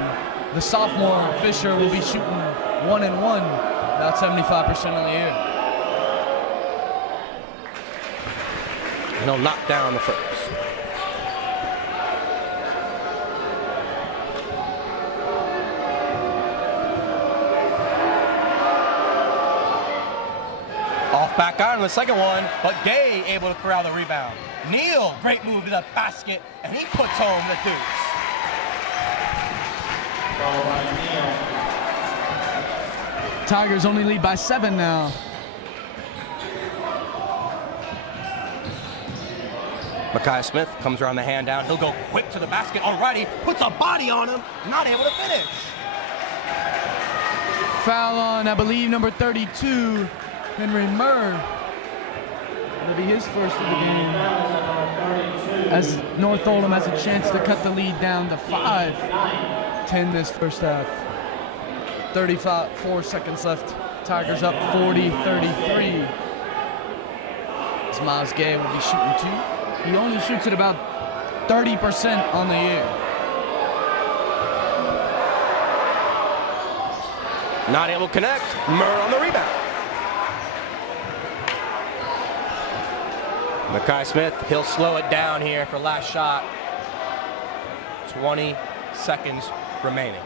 The sophomore Fisher will be shooting 1 and 1, about 75% in the air. And he'll knock down the first. Off back out on the second one, but Gay able to corral the rebound. Neal, great move to the basket, and he puts home the deuce. Tigers only lead by 7 now. Mackay Smith comes around the hand down. He'll go quick to the basket. Alrighty, puts a body on him, not able to finish. Foul on, I believe, number 32, Henry Murr. It'll be his first of the game. As North Oldham has a chance to cut the lead down to 5-10 this first half. 34 seconds left. Tigers up 40-33. As Miles Gay will be shooting 2. He only shoots at about 30% on the year. Not able to connect. Murr on the rebound. Mackay Smith, he'll slow it down here for last shot. 20 seconds remaining.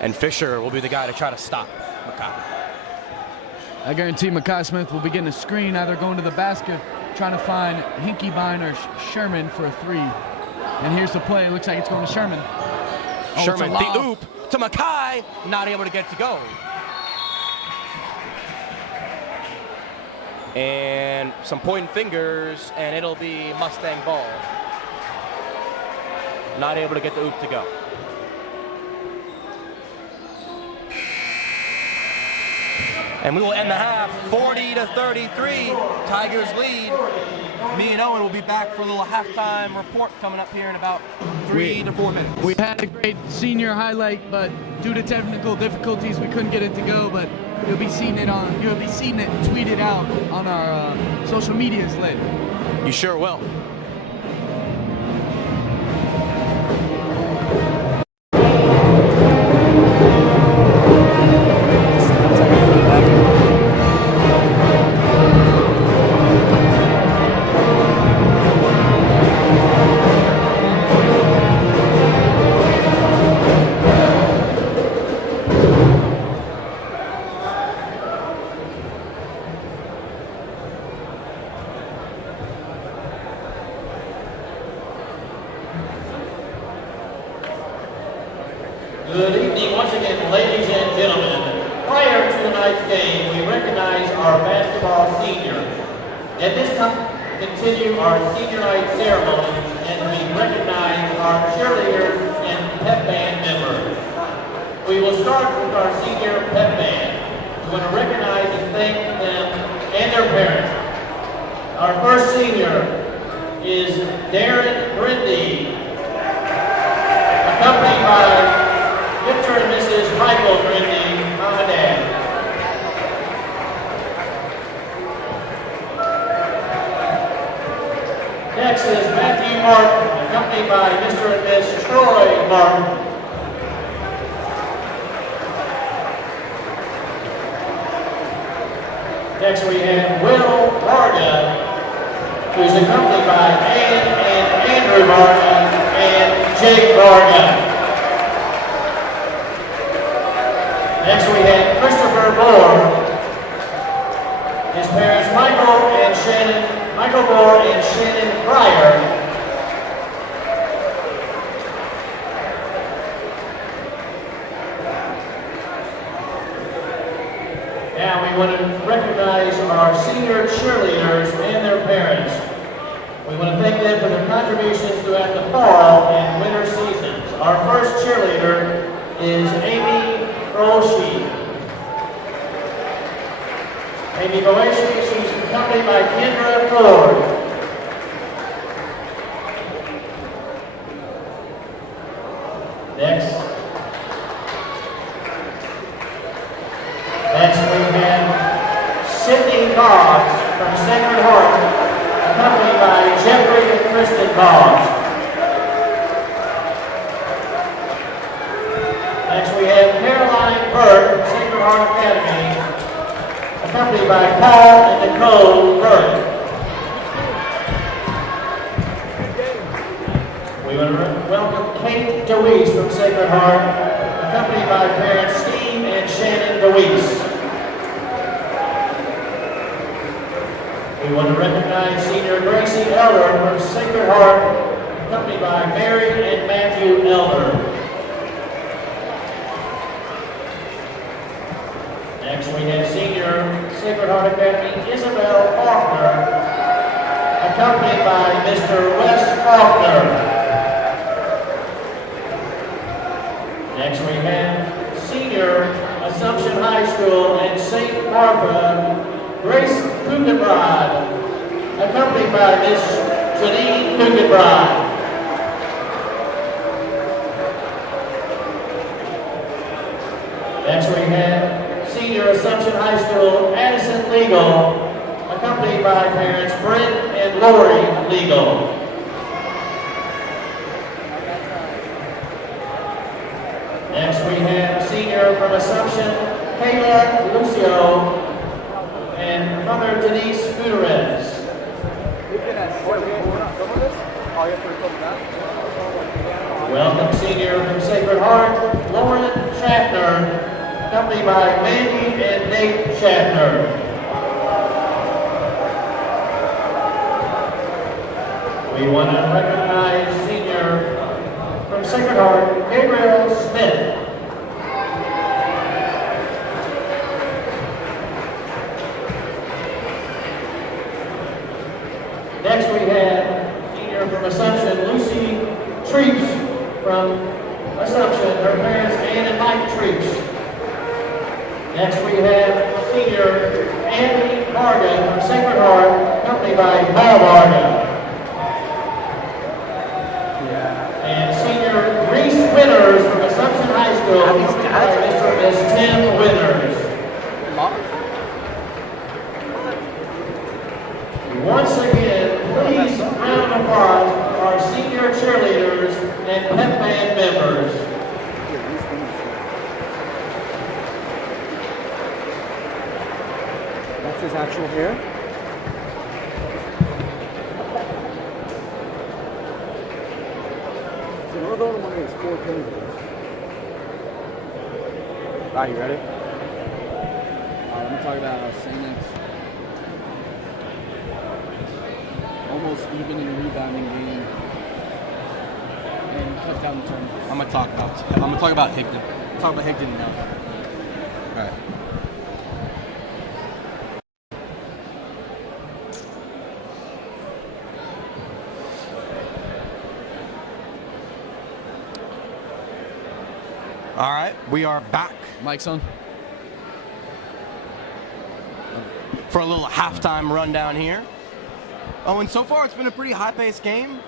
And Fisher will be the guy to try to stop Mackay. I guarantee Mackay Smith will be getting a screen, either going to the basket, trying to find Hinkebine or Sherman for a 3. And here's the play. It looks like it's going to Sherman. Oh, Sherman, the oop to Mackay, not able to get to go. And some pointing fingers, and it'll be Mustang ball. Not able to get the oop to go. And we will end the half 40-33. Tigers lead. Me and Owen will be back for a little halftime report coming up here in about 3 to 4 minutes. We had a great senior highlight, but due to technical difficulties, we couldn't get it to go. But you'll be seeing it tweeted out on our social medias later. You sure will. Good evening once again, ladies and gentlemen. Prior to tonight's game, we recognize our basketball seniors. At this time, we continue our senior night ceremony and we recognize our cheerleaders and pep band members. We will start with our senior pep band. We want to recognize and thank them and their parents. Our first senior, is Darren Grindy, accompanied by Mr. and Mrs. Michael Grindy, mom and dad. Next is Matthew Martin, accompanied by Mr. and Miss Troy Martin. Next we have Will Varga, who's accompanied by Ann and Andrew Varga and Jake Varga. Next we have Christopher Moore, his parents Michael Moore and Shannon Pryor. Now we want to recognize our senior cheerleaders and their parents. We want to thank them for their contributions throughout the fall and winter seasons. Our first cheerleader is Amy Roshi. Amy Boeshi, she's accompanied by Kendra Ford. Next we have Sydney Boggs from Sacred Heart, accompanied by Jeffrey and Kristen Boggs. Next we have Caroline Burt from Sacred Heart Academy, accompanied by Paul and Nicole Burt. We want to welcome Kate DeWeese from Sacred Heart, accompanied by parents Steve and Shannon DeWeese. We want to recognize senior Gracie Elder from Sacred Heart, accompanied by Mary and Matthew Elder. Next we have senior Sacred Heart Academy Isabel Faulkner, accompanied by Mr. Wes Faulkner. Next we have senior Assumption High School and St. Barbara Grace Kukenbrod, accompanied by Miss Janine Kukenbrod. Next we have senior Assumption High School Addison Legal, accompanied by parents Brent and Lori Legal. Next we have senior from Assumption Kayla Lucio and Mother Denise Gutierrez. Welcome senior from Sacred Heart, Lauren Schaffner, accompanied by Mandy and Nate Schaffner. We want to recognize senior from Sacred Heart, Gabriel Smith. Next we have senior from Assumption, Lucy Treeps from Assumption, her parents Ann and Mike Treeps. Next we have senior Andy Varga from Sacred Heart, accompanied by Paul Varga. And senior Reese Winters from Assumption High School, accompanied by Mr. and Ms. Tim Winters. Once again, please round of applause our senior cheerleaders and pep band members. That's his actual hair? So another one is 4 pins. Alright, you ready? Let me talk about Saints. Almost even in rebounding game and cut down the turnovers. I'm gonna talk about Higdon. Talk about Higdon now. All right. All right, we are back. Mike's on. For a little halftime rundown here. Oh, and so far it's been a pretty high-paced game.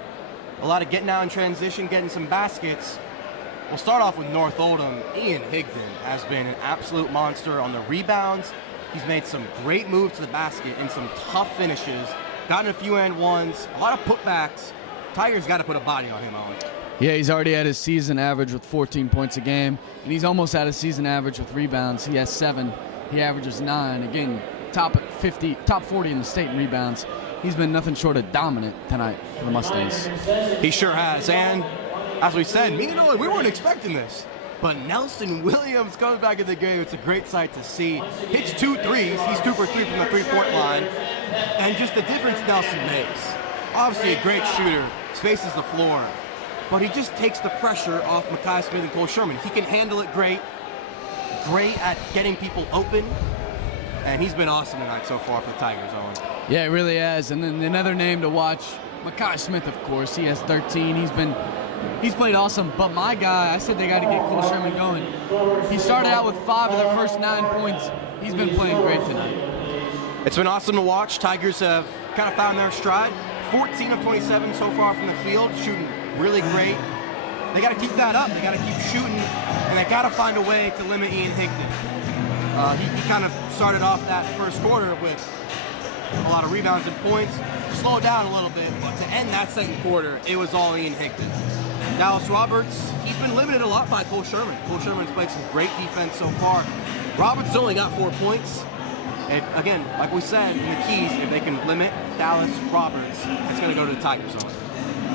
A lot of getting out in transition, getting some baskets. We'll start off with North Oldham. Ian Higdon has been an absolute monster on the rebounds. He's made some great moves to the basket and some tough finishes. Gotten a few and ones, a lot of putbacks. Tigers got to put a body on him, Owen. Yeah, he's already at his season average with 14 points a game, and he's almost at his season average with rebounds. He has 7. He averages 9. Again, top 40 in the state in rebounds. He's been nothing short of dominant tonight for the Mustangs. He sure has, and as we said, me and Owen, we weren't expecting this. But Nelson Williams comes back in the game. It's a great sight to see. Hits 2 threes. He's 2 for 3 from the three-point line. And just the difference Nelson makes. Obviously a great shooter, spaces the floor. But he just takes the pressure off Makai Smith and Cole Sherman. He can handle it great at getting people open. And he's been awesome tonight so far for the Tigers, Owen. Yeah, it really has. And then another name to watch, Makai Smith, of course. He has 13. He's played awesome, but my guy, I said they got to get Cole Sherman going. He started out with 5 of their first 9 points. He's been playing great tonight. It's been awesome to watch. Tigers have kind of found their stride. 14 of 27 so far from the field, shooting really great. They got to keep that up. They got to keep shooting, and they got to find a way to limit Ian Higdon. He kind of started off that first quarter with a lot of rebounds and points. Slowed down a little bit, but to end that second quarter, it was all Ian Higdon. Dallas Roberts, he's been limited a lot by Cole Sherman. Cole Sherman's played some great defense so far. Roberts only got 4 points. And again, like we said, in the keys, if they can limit Dallas Roberts, it's going to go to the Tigers.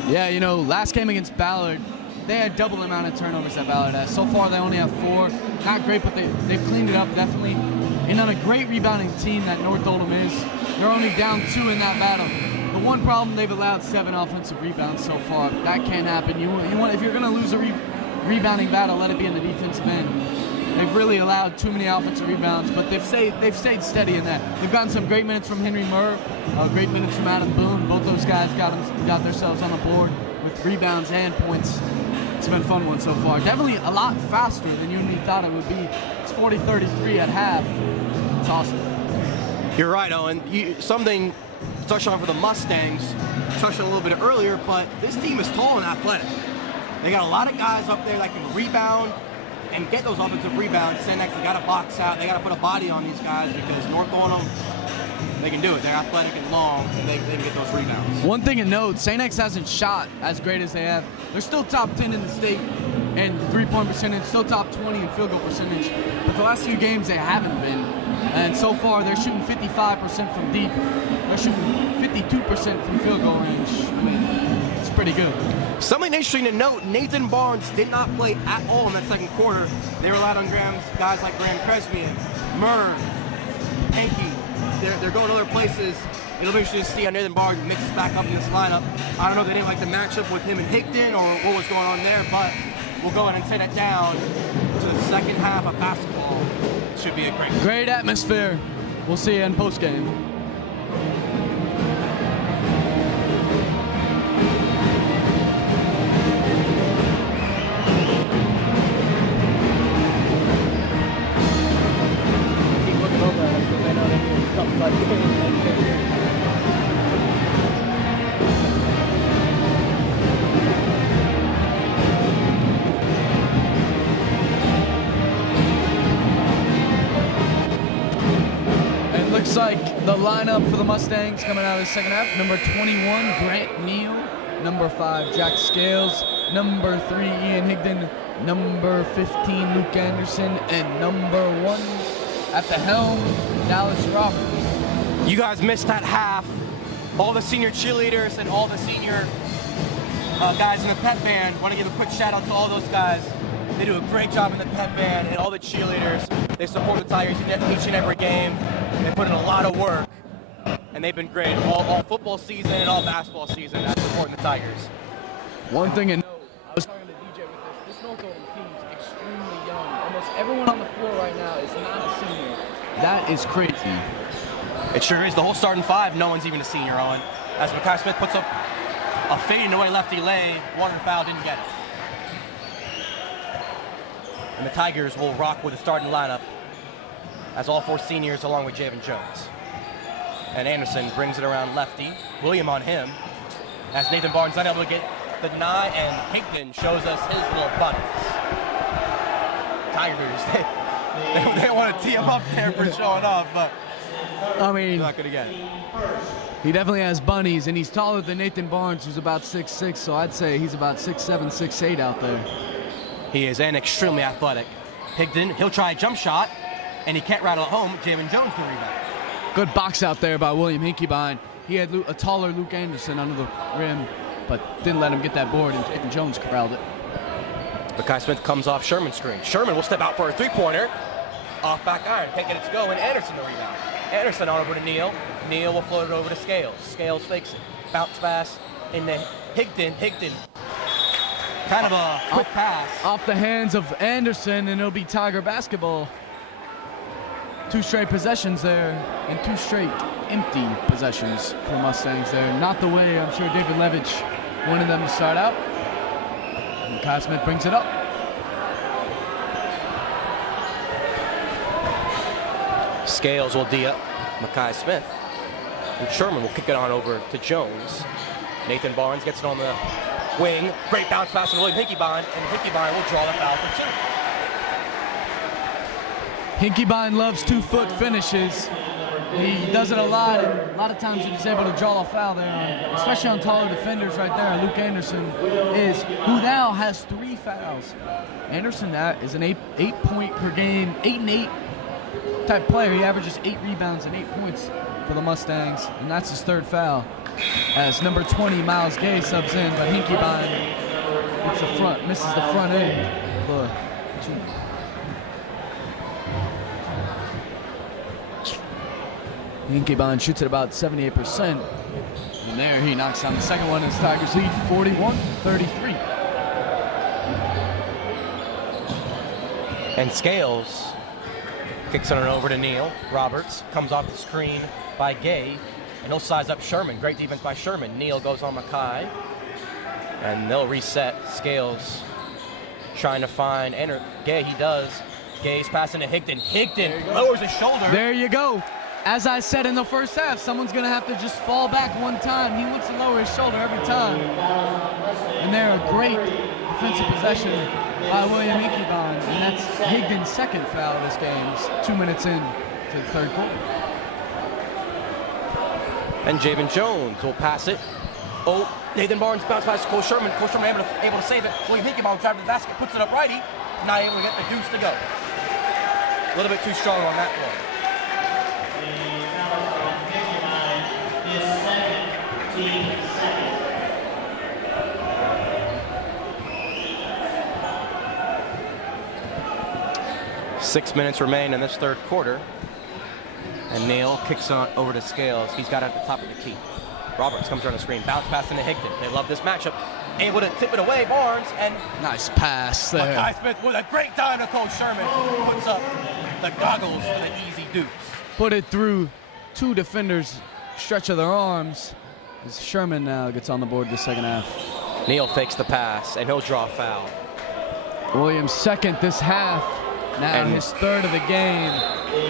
Yeah, you know, last game against Ballard, they had double the amount of turnovers that Ballard has. So far, they only have 4. Not great, but they've cleaned it up, definitely. And on a great rebounding team that North Oldham is, they're only down 2 in that battle. The one problem, they've allowed 7 offensive rebounds so far. That can't happen. You want if you're going to lose a rebounding battle, let it be in the defensive end. They've really allowed too many offensive rebounds, but they've stayed steady in that. They've gotten some great minutes from Henry Murr, great minutes from Adam Boone. Both those guys got themselves on the board with rebounds and points. It's been a fun one so far. Definitely a lot faster than you and me thought it would be. It's 40-33 at half. It's awesome. You're right, Owen. Something to touch on for the Mustangs, touched on a little bit earlier, but this team is tall and athletic. They got a lot of guys up there that can rebound and get those offensive rebounds. St. X, they got to box out. They got to put a body on these guys because North Oldham, they can do it. They're athletic and long, and they can get those rebounds. One thing to note, St. X hasn't shot as great as they have. They're still top 10 in the state in three-point percentage, still top 20 in field goal percentage. But the last few games, they haven't been. And so far, they're shooting 55% from deep. They're shooting 52% from field goal range. I mean, it's pretty good. Something interesting to note, Nathan Barnes did not play at all in that second quarter. They relied on guys like Graham Cresmian, Murr, Henke. They're going other places. It'll be interesting to see how Nathan Barnes mixes back up in this lineup. I don't know if they didn't like the matchup with him and Higdon or what was going on there, but we'll go ahead and set it down to the second half of basketball. It should be a great atmosphere. We'll see you in postgame. Looks like the lineup for the Mustangs coming out of the second half. Number 21, Grant Neal. Number 5, Jack Scales. Number 3, Ian Higdon. Number 15, Luke Anderson. And number 1 at the helm, Dallas Roberts. You guys missed that half. All the senior cheerleaders and all the senior guys in the pep band. Want to give a quick shout out to all those guys. They do a great job in the pep band and all the cheerleaders. They support the Tigers each and every game. They put in a lot of work, and they've been great all football season and all basketball season at supporting the Tigers. One thing to note, I was talking to DJ with this North Oldham team is extremely young. Almost everyone on the floor right now is not a senior. That is crazy. It sure is. The whole starting 5, no one's even a senior on. As Makai Smith puts up a fading away lefty lay, water foul, didn't get it. And the Tigers will rock with the starting lineup as all 4 seniors along with Javen Jones. And Anderson brings it around lefty. William on him. As Nathan Barnes unable to get the deny, and Hinkton shows us his little bunnies. Tigers, they want to tee him up there for showing off, but I mean, not good again. he definitely has bunnies, and he's taller than Nathan Barnes, who's about 6'6", so I'd say he's about 6'7", 6'8" out there. He is and extremely athletic. Higdon, he'll try a jump shot, and he can't rattle it home. Jamin Jones the rebound. Good box out there by William Hinkebine. He had a taller Luke Anderson under the rim, but didn't let him get that board, and Jones corralled it. Makai Smith comes off Sherman's screen. Sherman will step out for a three-pointer. Off back iron, can't get it to go, and Anderson the rebound. Anderson on over to Neal. Neal will float it over to Scales. Scales fakes it. Bounce pass into Higdon. Higdon, kind of a quick pass. Off the hands of Anderson, and it'll be Tiger basketball. 2 straight possessions there, and 2 straight empty possessions for Mustangs there. Not the way I'm sure David Levitch wanted them to start out. And Kai Smith brings it up. Scales will D up Makai Smith. And Sherman will kick it on over to Jones. Nathan Barnes gets it on the wing. Great bounce pass from William Hinkebine, and Hinkebine will draw the foul for 2. Hinkebine loves 2-foot finishes. He does it a lot, and a lot of times he's able to draw a foul there, especially on taller defenders right there. Luke Anderson who now has 3 fouls. Anderson is an 8-point per game, 8 and 8 type player. He averages 8 rebounds and 8 points for the Mustangs, and that's his 3rd foul. As number 20 Miles Gay subs in, but Hinkebine misses the front end. For 2. Hinkebine shoots at about 78%. And there he knocks down the second one as Tigers lead 41-33. And Scales kicks it on over to Neal. Roberts comes off the screen by Gay, and he'll size up Sherman. Great defense by Sherman. Neal goes on Makai, and they'll reset. Scales trying to find Gay. He does. Gay's passing to Higdon. Higdon lowers his shoulder. There you go. As I said in the first half, someone's going to have to just fall back one time. He looks to lower his shoulder every time. And they're a great defensive possession by William Hinkebine. And that's Higdon's 2nd foul of this game. It's 2 minutes in to the 3rd quarter. And Jamin Jones will pass it. Oh, Nathan Barnes bounce pass to Cole Sherman. Cole Sherman able to save it. William Hinkebine will drive to the basket, puts it up righty. Not able to get the deuce to go. A little bit too strong on that one. 6 minutes remain in this 3rd quarter. And Neal kicks on over to Scales. He's got it at the top of the key. Roberts comes around the screen. Bounce pass into Higdon. They love this matchup. Able to tip it away, Barnes, and nice pass there. Makai Smith with a great time to Cole Sherman. Puts up the goggles for the easy deuce. Put it through 2 defenders' stretch of their arms. As Sherman now gets on the board the 2nd half. Neal fakes the pass, and he'll draw a foul. Williams' 2nd this half. Now his 3rd of the game.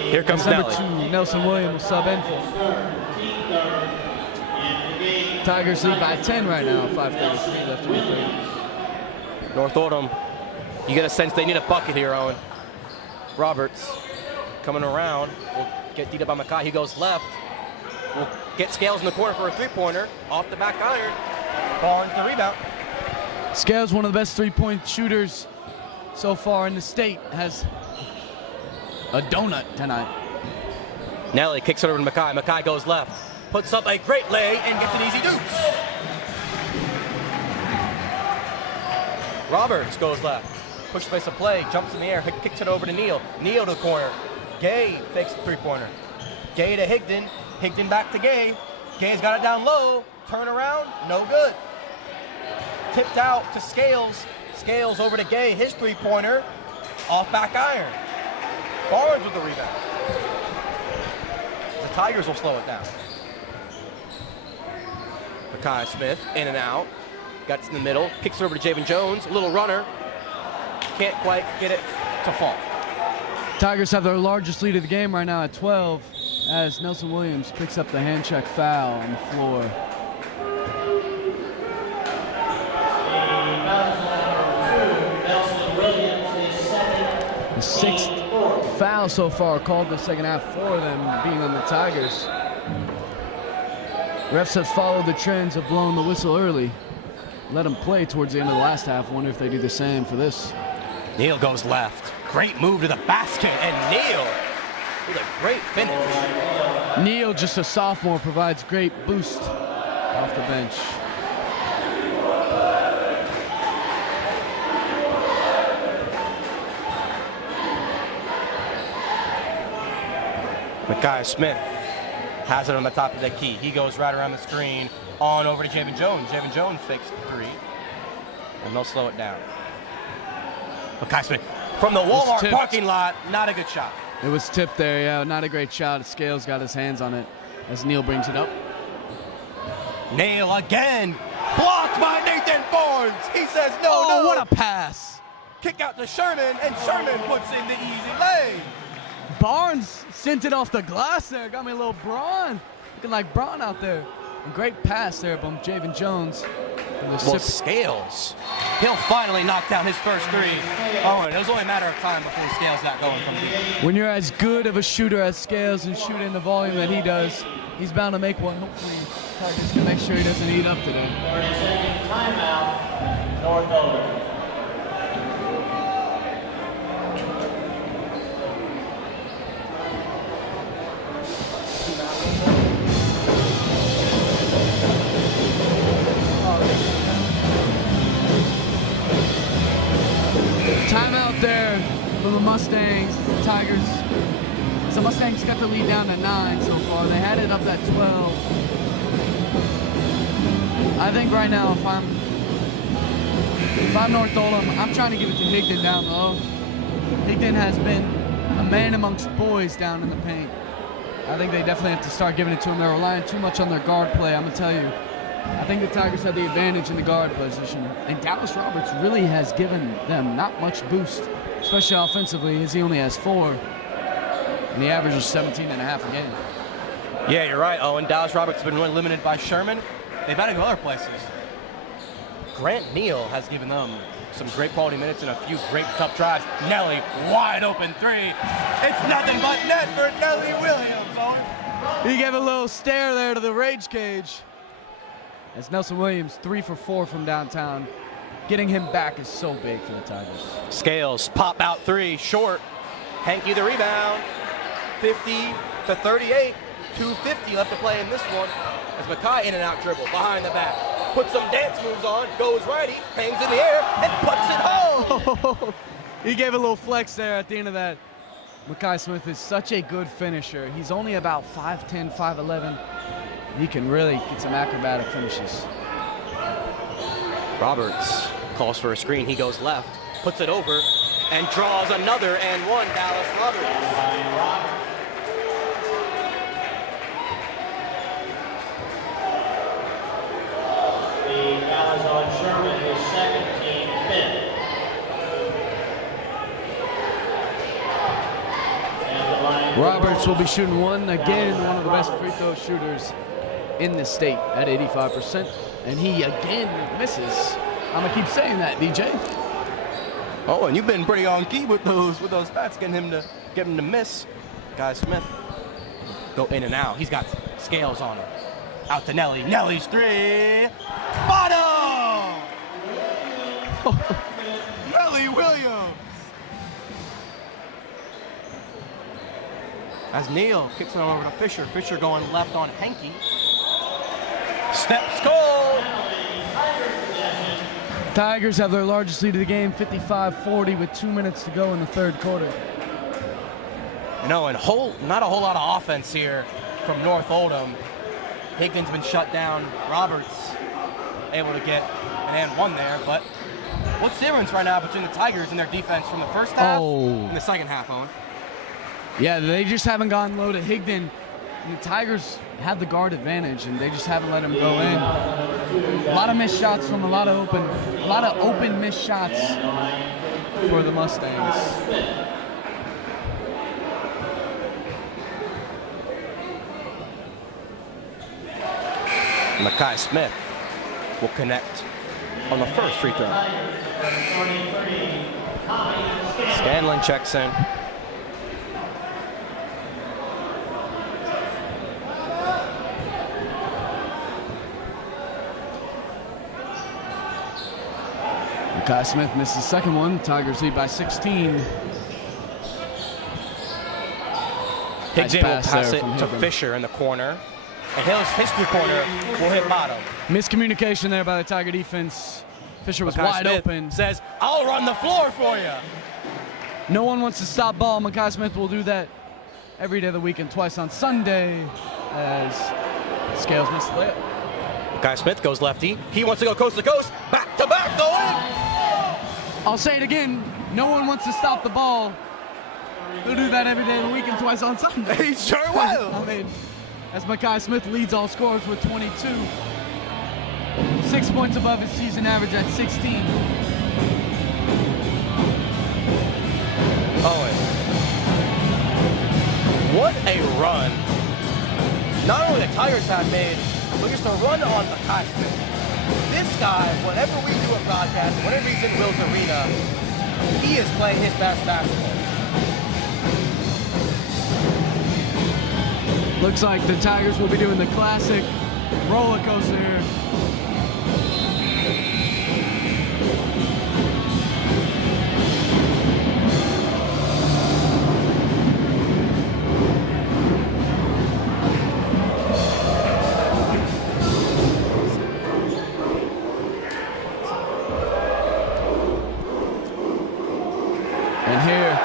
Here comes number Nelly. 2, Nelson Williams, sub in for. Tigers lead by 10 right now. 5:33 left in the 3rd. North Oldham, you get a sense they need a bucket here, Owen. Roberts coming around. Will get beat up by Makai. He goes left. Will get Scales in the corner for a 3-pointer. Off the back iron. Barnes the rebound. Scales, one of the best 3-point shooters so far in the state, has a donut tonight. Nelly kicks it over to Makai. Makai goes left. Puts up a great lay and gets an easy deuce. Roberts goes left. Push space of play. Jumps in the air. Kicks it over to Neal. Neal to the corner. Gay fakes the 3-pointer. Gay to Higdon. Higdon back to Gay. Gay's got it down low. Turn around. No good. Tipped out to Scales. Scales over to Gay. His 3-pointer. Off back iron. Barnes with the rebound. The Tigers will slow it down. Makai Smith in and out. Gets in the middle. Kicks it over to Jamin Jones. Little runner. Can't quite get it to fall. Tigers have their largest lead of the game right now at 12 as Nelson Williams picks up the hand check foul on the floor. The sixth foul so far called the second half for them, being on the Tigers. Refs have followed the trends of blowing the whistle early. Let them play towards the end of the last half. Wonder if they do the same for this. Neal goes left. Great move to the basket, and Neal with a great finish. Neal, just a sophomore, provides great boost off the bench. Micaiah Smith has it on the top of the key. He goes right around the screen, on over to Javen Jones. Javen Jones fakes the three, and they'll slow it down. Micaiah Smith from the Walmart parking lot, not a good shot. It was tipped there, yeah, not a great shot. Scales got his hands on it as Neal brings it up. Neal again, blocked by Nathan Barnes. He says no, no. What a pass. Kick out to Sherman, and Sherman puts in the easy lane. Barnes sent it off the glass there. Got me a little Braun. Looking like Braun out there. A great pass there from Javen Jones. Well, Scales, he'll finally knock down his first three. Oh, and it was only a matter of time before Scales got going from deep. When you're as good of a shooter as Scales and shooting the volume that he does, he's bound to make one. Hopefully, Tigers can make sure he doesn't eat up today. 30-second timeout, North Oldham. Timeout there for the Mustangs. The Tigers. So Mustangs got the lead down to 9 so far. They had it up at 12. I think right now, if I'm North Oldham, I'm trying to give it to Higdon down low. Higdon has been a man amongst boys down in the paint. I think they definitely have to start giving it to him. They're relying too much on their guard play, I'm gonna tell you. I think the Tigers have the advantage in the guard position. And Dallas Roberts really has given them not much boost, especially offensively, as he only has 4. And he averages 17.5 a game. Yeah, you're right, Owen. Dallas Roberts has been really limited by Sherman. They've had to go other places. Grant Neal has given them some great quality minutes and a few great tough drives. Nelly, wide open three. It's nothing but net for Nelly Williams, Owen. He gave a little stare there to the rage cage. As Nelson Williams, 3 for 4 from downtown. Getting him back is so big for the Tigers. Scales, pop out three, short. Hankey the rebound. 50-38. 2:50 left to play in this one. As Mackay in and out dribble, behind the back. Puts some dance moves on, goes righty, hangs in the air, and puts it home. He gave a little flex there at the end of that. Mackay Smith is such a good finisher. He's only about 5'10", 5'11". He can really get some acrobatic finishes. Roberts calls for a screen. He goes left, puts it over, and draws another and one. Dallas Roberts. The foul is on Sherman, his second, team fifth. And the line Roberts will be shooting one again, one of the best free throw shooters in the state at 85%, and he again misses. I'm gonna keep saying that, DJ. Oh, and you've been pretty on key with those stats, get him to miss. Guy Smith go in and out. He's got Scales on him. Out to Nelly. Nelly's three. Bottom. Nelly Williams. As Neal kicks it over to Fisher. Fisher going left on Hankey. Steps goal. Tigers have their largest lead of the game, 55-40, with 2 minutes to go in the third quarter. You know, and not a whole lot of offense here from North Oldham. Higdon's been shut down. Roberts able to get an and one there, but what's the difference right now between the Tigers and their defense from the first half and the second half, Owen? Yeah, they just haven't gone low to Higdon. And the Tigers have the guard advantage, and they just haven't let him go in. A lot of missed shots from a lot of open missed shots for the Mustangs. Makai Smith will connect on the first free throw. Scanlon checks in. Makai Smith missed the second one. Tigers lead by 16. Higdon will pass it to Higdon. Fisher in the corner. And his three-pointer will hit bottom. Miscommunication there by the Tiger defense. Fisher was Makai wide Smith open. says, I'll run the floor for you. No one wants to stop ball. Makai Smith will do that every day of the week and twice on Sunday as Scales missed the layup. Makai Smith goes lefty. He wants to go coast to coast. Back to back, go in. I'll say it again. No one wants to stop the ball. He'll do that every day of the week and twice on Sunday. He sure will. I mean, as Makai Smith leads all scorers with 22. 6 points above his season average at 16. Owen. What a run. Not only the Tigers have made, but just a run on Makai Smith. This guy, whenever we do a broadcast, whenever he's in Will's Arena, he is playing his best basketball. Looks like the Tigers will be doing the classic roller coaster here. And here,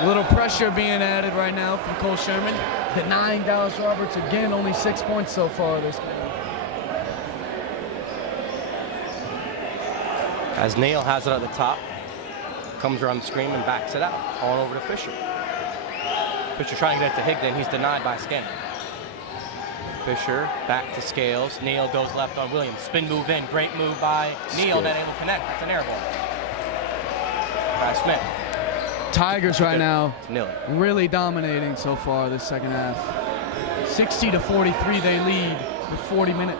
a little pressure being added right now from Cole Sherman, denying Dallas Roberts again, only 6 points so far this game. As Neal has it at the top, comes around the screen and backs it out, all over to Fisher. Fisher trying to get it to Higdon, he's denied by Scanlon. Fisher back to Scales, Neal goes left on Williams, spin move in, great move by Neal, then able to connect, that's an air ball. By Smith. Tigers right now Neal. really dominating so far this second half. 60-43 they lead with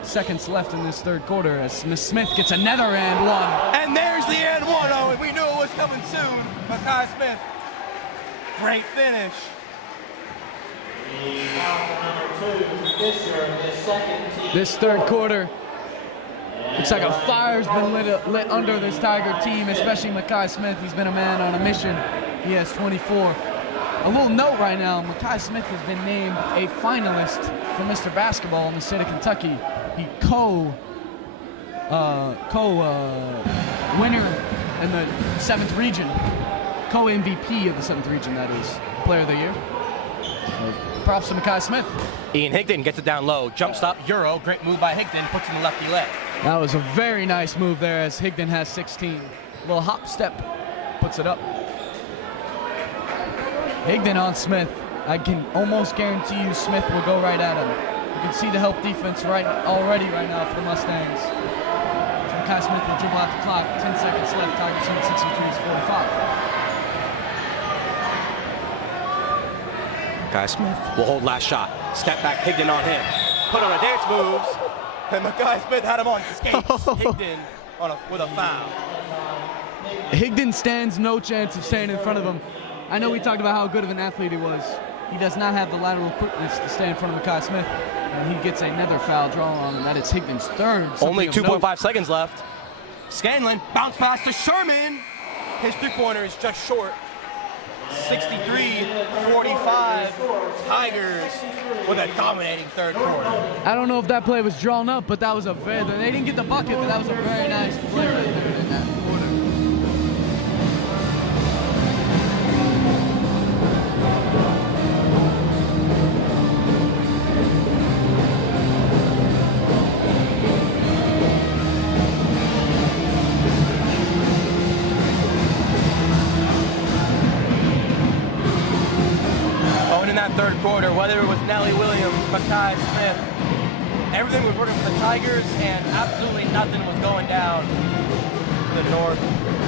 seconds left in this third quarter as Smith gets another and one. And there's the and one, Owen. We knew it was coming soon. Makai Smith. Great finish. This third quarter, looks like a fire's been lit under this Tiger team, especially Makai Smith. He's been a man on a mission. He has 24. A little note right now, Makai Smith has been named a finalist for Mr. Basketball in the state of Kentucky. He winner in the 7th region, co-MVP of the 7th region, that is, player of the year. So, props to Makai Smith. Ian Higdon gets it down low, jump stop, Euro, great move by Higdon, puts in the lefty leg. That was a very nice move there as Higdon has 16. Little hop step, puts it up. Higdon on Smith. I can almost guarantee you Smith will go right at him. You can see the help defense already right now for the Mustangs. So Makai Smith will dribble out the clock. 10 seconds left. Tigers lead 63-45. Makai Smith will hold last shot. Step back, Higdon on him. Put on a dance moves. And Makai Smith had him on skates. Higdon with a foul. Higdon stands no chance of staying in front of him. I know we talked about how good of an athlete he was. He does not have the lateral quickness to stay in front of Makai Smith. And he gets another foul drawn on him. That is Higdon's third. Only 2.5 seconds left. Scanlon, bounce pass to Sherman. His three-pointer is just short. 63-45, Tigers with a dominating third quarter. I don't know if that play was drawn up, but that was they didn't get the bucket, but that was a very nice play right there in that quarter. In that third quarter, whether it was Nelly Williams, Makai Smith, everything was working for the Tigers, and absolutely nothing was going down for the North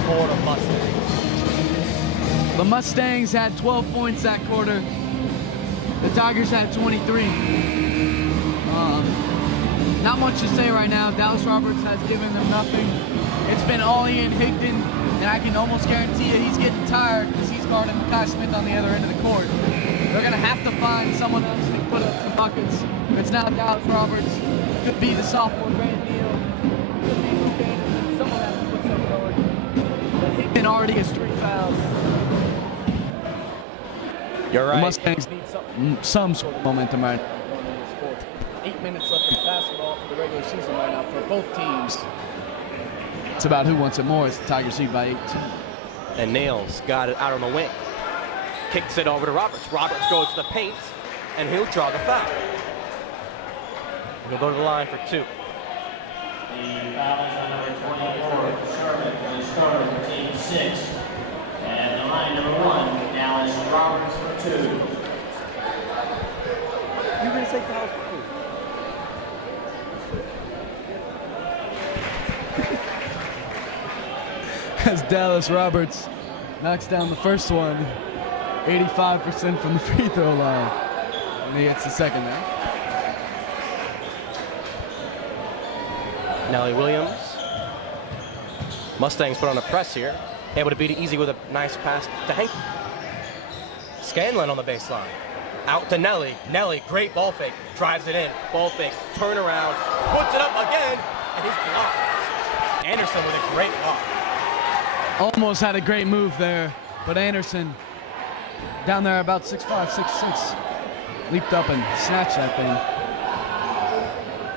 Florida Mustangs. The Mustangs had 12 points that quarter. The Tigers had 23. Not much to say right now. Dallas Roberts has given them nothing. It's been all Ian Higdon, and I can almost guarantee you he's getting tired because he's guarding Makai Smith on the other end of the court. They're going to have to find someone else to put up some buckets. It's not Dallas Roberts. Could be the sophomore Grant Neal. Could be Luke Anderson. Someone has to put something going. But Higdon already has 3 fouls. You're right. The Mustangs need some sort of momentum right now. 8 minutes left in basketball for the regular season right now for both teams. It's about who wants it more as the Tigers lead by 18. And Nails got it out on the wing. Kicks it over to Roberts. Roberts goes to the paint, and he'll draw the foul. He'll go to the line for 2. The foul is on number 24, Sherman, who is starting for team 6. And the line number 1, Dallas Roberts for 2. You're going to say Dallas Roberts? As Dallas Roberts knocks down the first one, 85% from the free throw line. And he gets the second now. Nelly Williams. Mustangs put on a press here. Able to beat it easy with a nice pass to Hank. Scanlon on the baseline. Out to Nelly. Nelly, great ball fake. Drives it in. Ball fake. Turn around. Puts it up again. And he's blocked. Anderson with a great block. Almost had a great move there, but Anderson down there about 6'5", 6'6", leaped up and snatched that thing.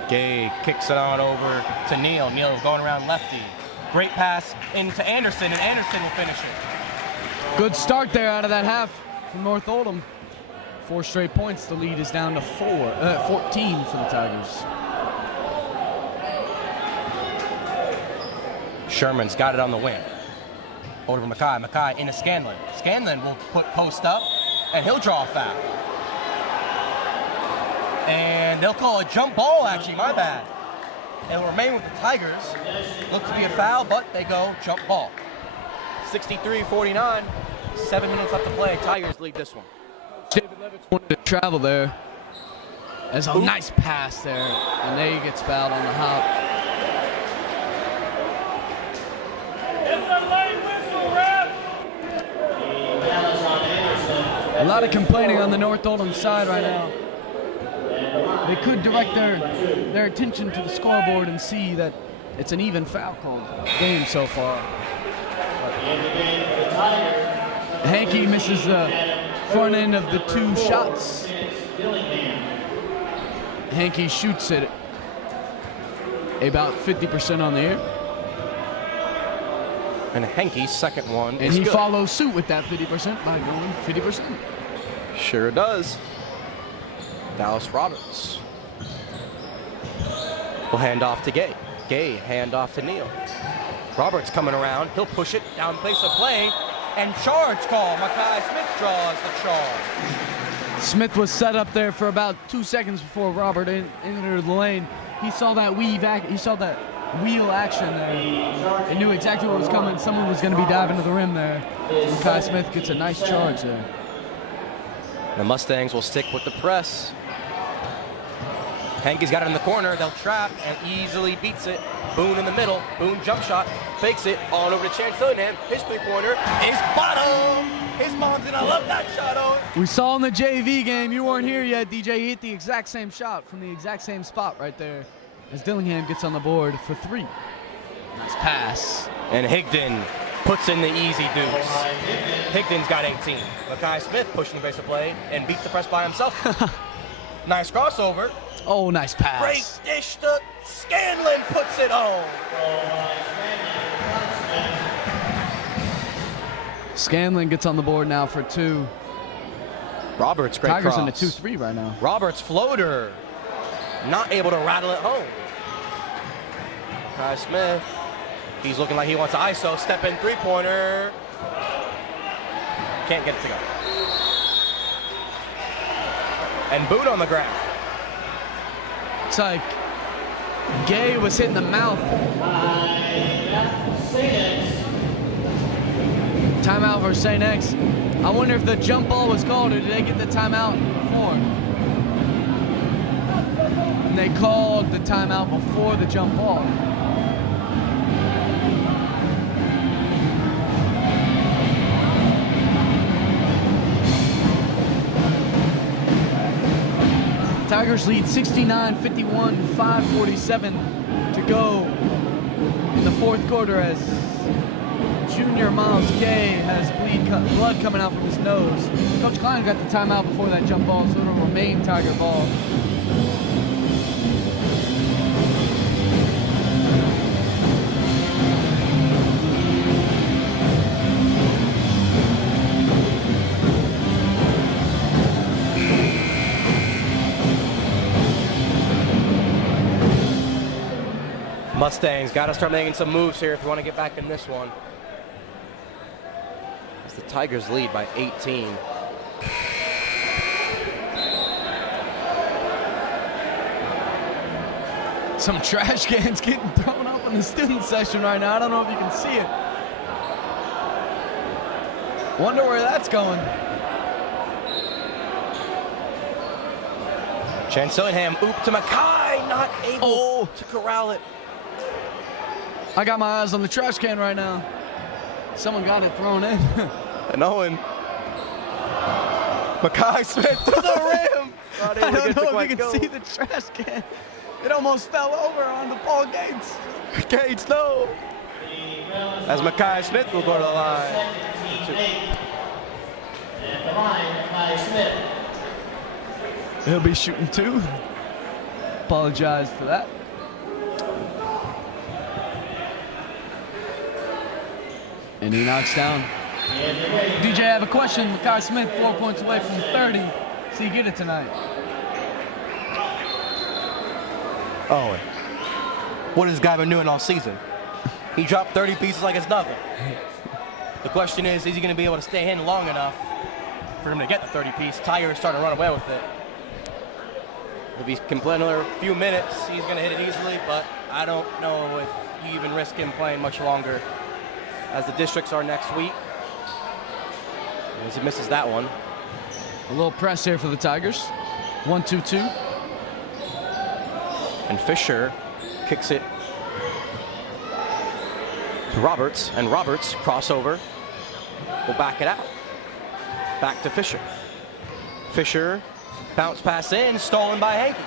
Gay kicks it on over to Neal. Neal going around lefty. Great pass into Anderson, and Anderson will finish it. Good start there out of that half from North Oldham. 4 straight points. The lead is down to 14 for the Tigers. Sherman's got it on the wing. Over to Makai. Makai into Scanlon. Scanlon will put post up, and he'll draw a foul. And they'll call a jump ball, actually, my bad. It'll remain with the Tigers. Looks to be a foul, but they go jump ball. 63-49. 7 minutes left to play. Tigers lead this one. David Levitz wanted to travel there. There's a nice pass there, and there he gets fouled on the hop. A lot of complaining on the North Oldham side right now. They could direct their attention to the scoreboard and see that it's an even foul called game so far. Hankey misses the front end of the 2 shots. Hankey shoots it about 50% on the air. And Hankey's second one and is he good. follows suit with that 50% by going 50%. Sure does. Dallas Roberts will hand off to Gay. Gay hand off to Neal. Roberts coming around. He'll push it down place of play. And charge call. Makai Smith draws the charge. Smith was set up there for about 2 seconds before Robert entered the lane. He saw that wheel action there. He knew exactly what was coming. Someone was going to be diving to the rim there. Makai Smith gets a nice charge there. The Mustangs will stick with the press. Hankey's got it in the corner. They'll trap and easily beats it. Boone in the middle. Boone jump shot. Fakes it. On over to Chance Dillingham. His 3-pointer is bottom. His mom's gonna love that shot on. We saw in the JV game, you weren't here yet, DJ. He hit the exact same shot from the exact same spot right there as Dillingham gets on the board for 3. Nice pass. And Higdon puts in the easy deuce. Higdon's got 18. Makai Smith pushing the base of play and beats the press by himself. Nice crossover. Oh, nice pass. Great dish to Scanlon, puts it home. Scanlon gets on the board now for 2. Roberts, great Tigers cross. in a 2-3 right now. Roberts floater, not able to rattle it home. Makai Smith, he's looking like he wants to ISO, step in 3-pointer. Can't get it to go. And Boone on the ground. It's like Gay was hitting the mouth. Timeout for St. X. I wonder if the jump ball was called or did they get the timeout before? and they called the timeout before the jump ball. Tigers lead 69-51, 5:47 to go in the fourth quarter as junior Miles Gay has blood coming out from his nose. Coach Klein got the timeout before that jump ball, so it'll remain Tiger ball. Mustangs got to start making some moves here if you want to get back in this one. As the Tigers lead by 18. Some trash cans getting thrown up in the student section right now. I don't know if you can see it. Wonder where that's going. Chancellingham, oop to Mackay, not able to corral it. I got my eyes on the trash can right now. Someone got it thrown in. And Owen. Mackay Smith to the rim. I don't know if you can see the trash can. It almost fell over on the Paul Gates. Gates, no. As Mackay Smith will go to the line. At the line, Mackay Smith. He'll be shooting two. Apologize for that. And he knocks down. DJ, I have a question. Mackay Smith, 4 points away from 30. So you get it tonight. Owen. What has this guy been doing all season? He dropped 30 pieces like it's nothing. The question is he going to be able to stay in long enough for him to get the 30-piece? Tiger is starting to run away with it. If he can play another few minutes, he's going to hit it easily, but I don't know if you even risk him playing much longer, as the districts are next week. As he misses that one. A little press here for the Tigers. 1-2-2. And Fisher kicks it to Roberts, and Roberts, crossover, will back it out. Back to Fisher. Fisher, bounce pass in, stolen by Hankey.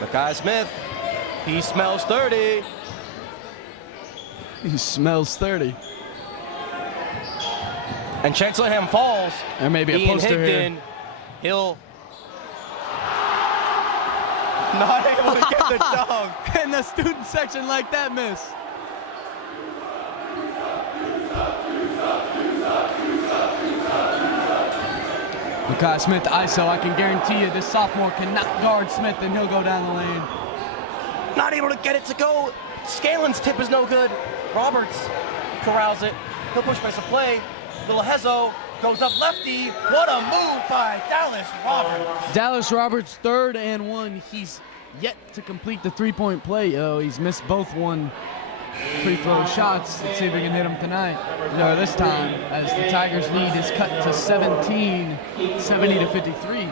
Mackay Smith, he smells 30. He smells 30. And Chancellingham falls. There may be a Ian poster Higdon, here. he'll not able to get the dunk. In the student section like that miss. Mackay Smith ISO, I can guarantee you this sophomore cannot guard Smith and he'll go down the lane. Not able to get it to go. Scalen's tip is no good. Roberts corrals it. He'll push by some play. Little Hezo goes up lefty. What a move by Dallas Roberts. Dallas Roberts, 3rd and 1. He's yet to complete the three-point play. He's missed both one free throw shots. Let's see if we can hit him tonight. Or this time, as the Tigers lead is cut to 17, 70-53.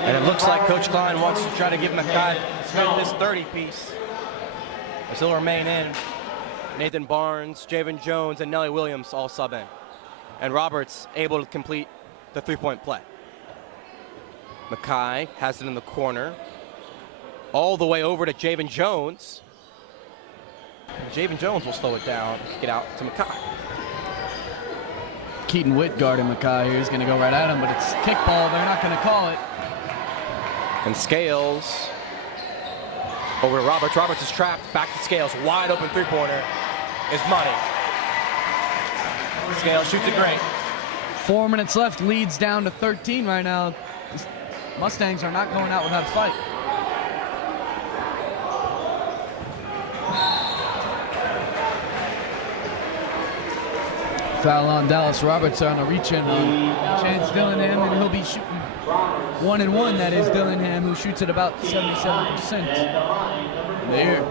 And it looks like Coach Klein wants to try to give Mackay Smith this 30-piece. As he'll remain in. Nathan Barnes, Javen Jones, and Nelly Williams all sub in. And Roberts able to complete the three-point play. Mackay has it in the corner. All the way over to Javen Jones. And Javen Jones will slow it down, get out to Mackay. Keaton Witt guarding Mackay here. He's going to go right at him, but it's kickball. They're not going to call it. And Scales over to Roberts. Roberts is trapped. Back to Scales. Wide open three-pointer is money. Scales shoots it great. 4 minutes left. Leads down to 13 right now. Mustangs are not going out without a fight. Foul on Dallas Roberts on a reach-in on Chance Dillingham, and he'll be shooting 1 and 1. That is Dillingham, who shoots at about 77% in the air.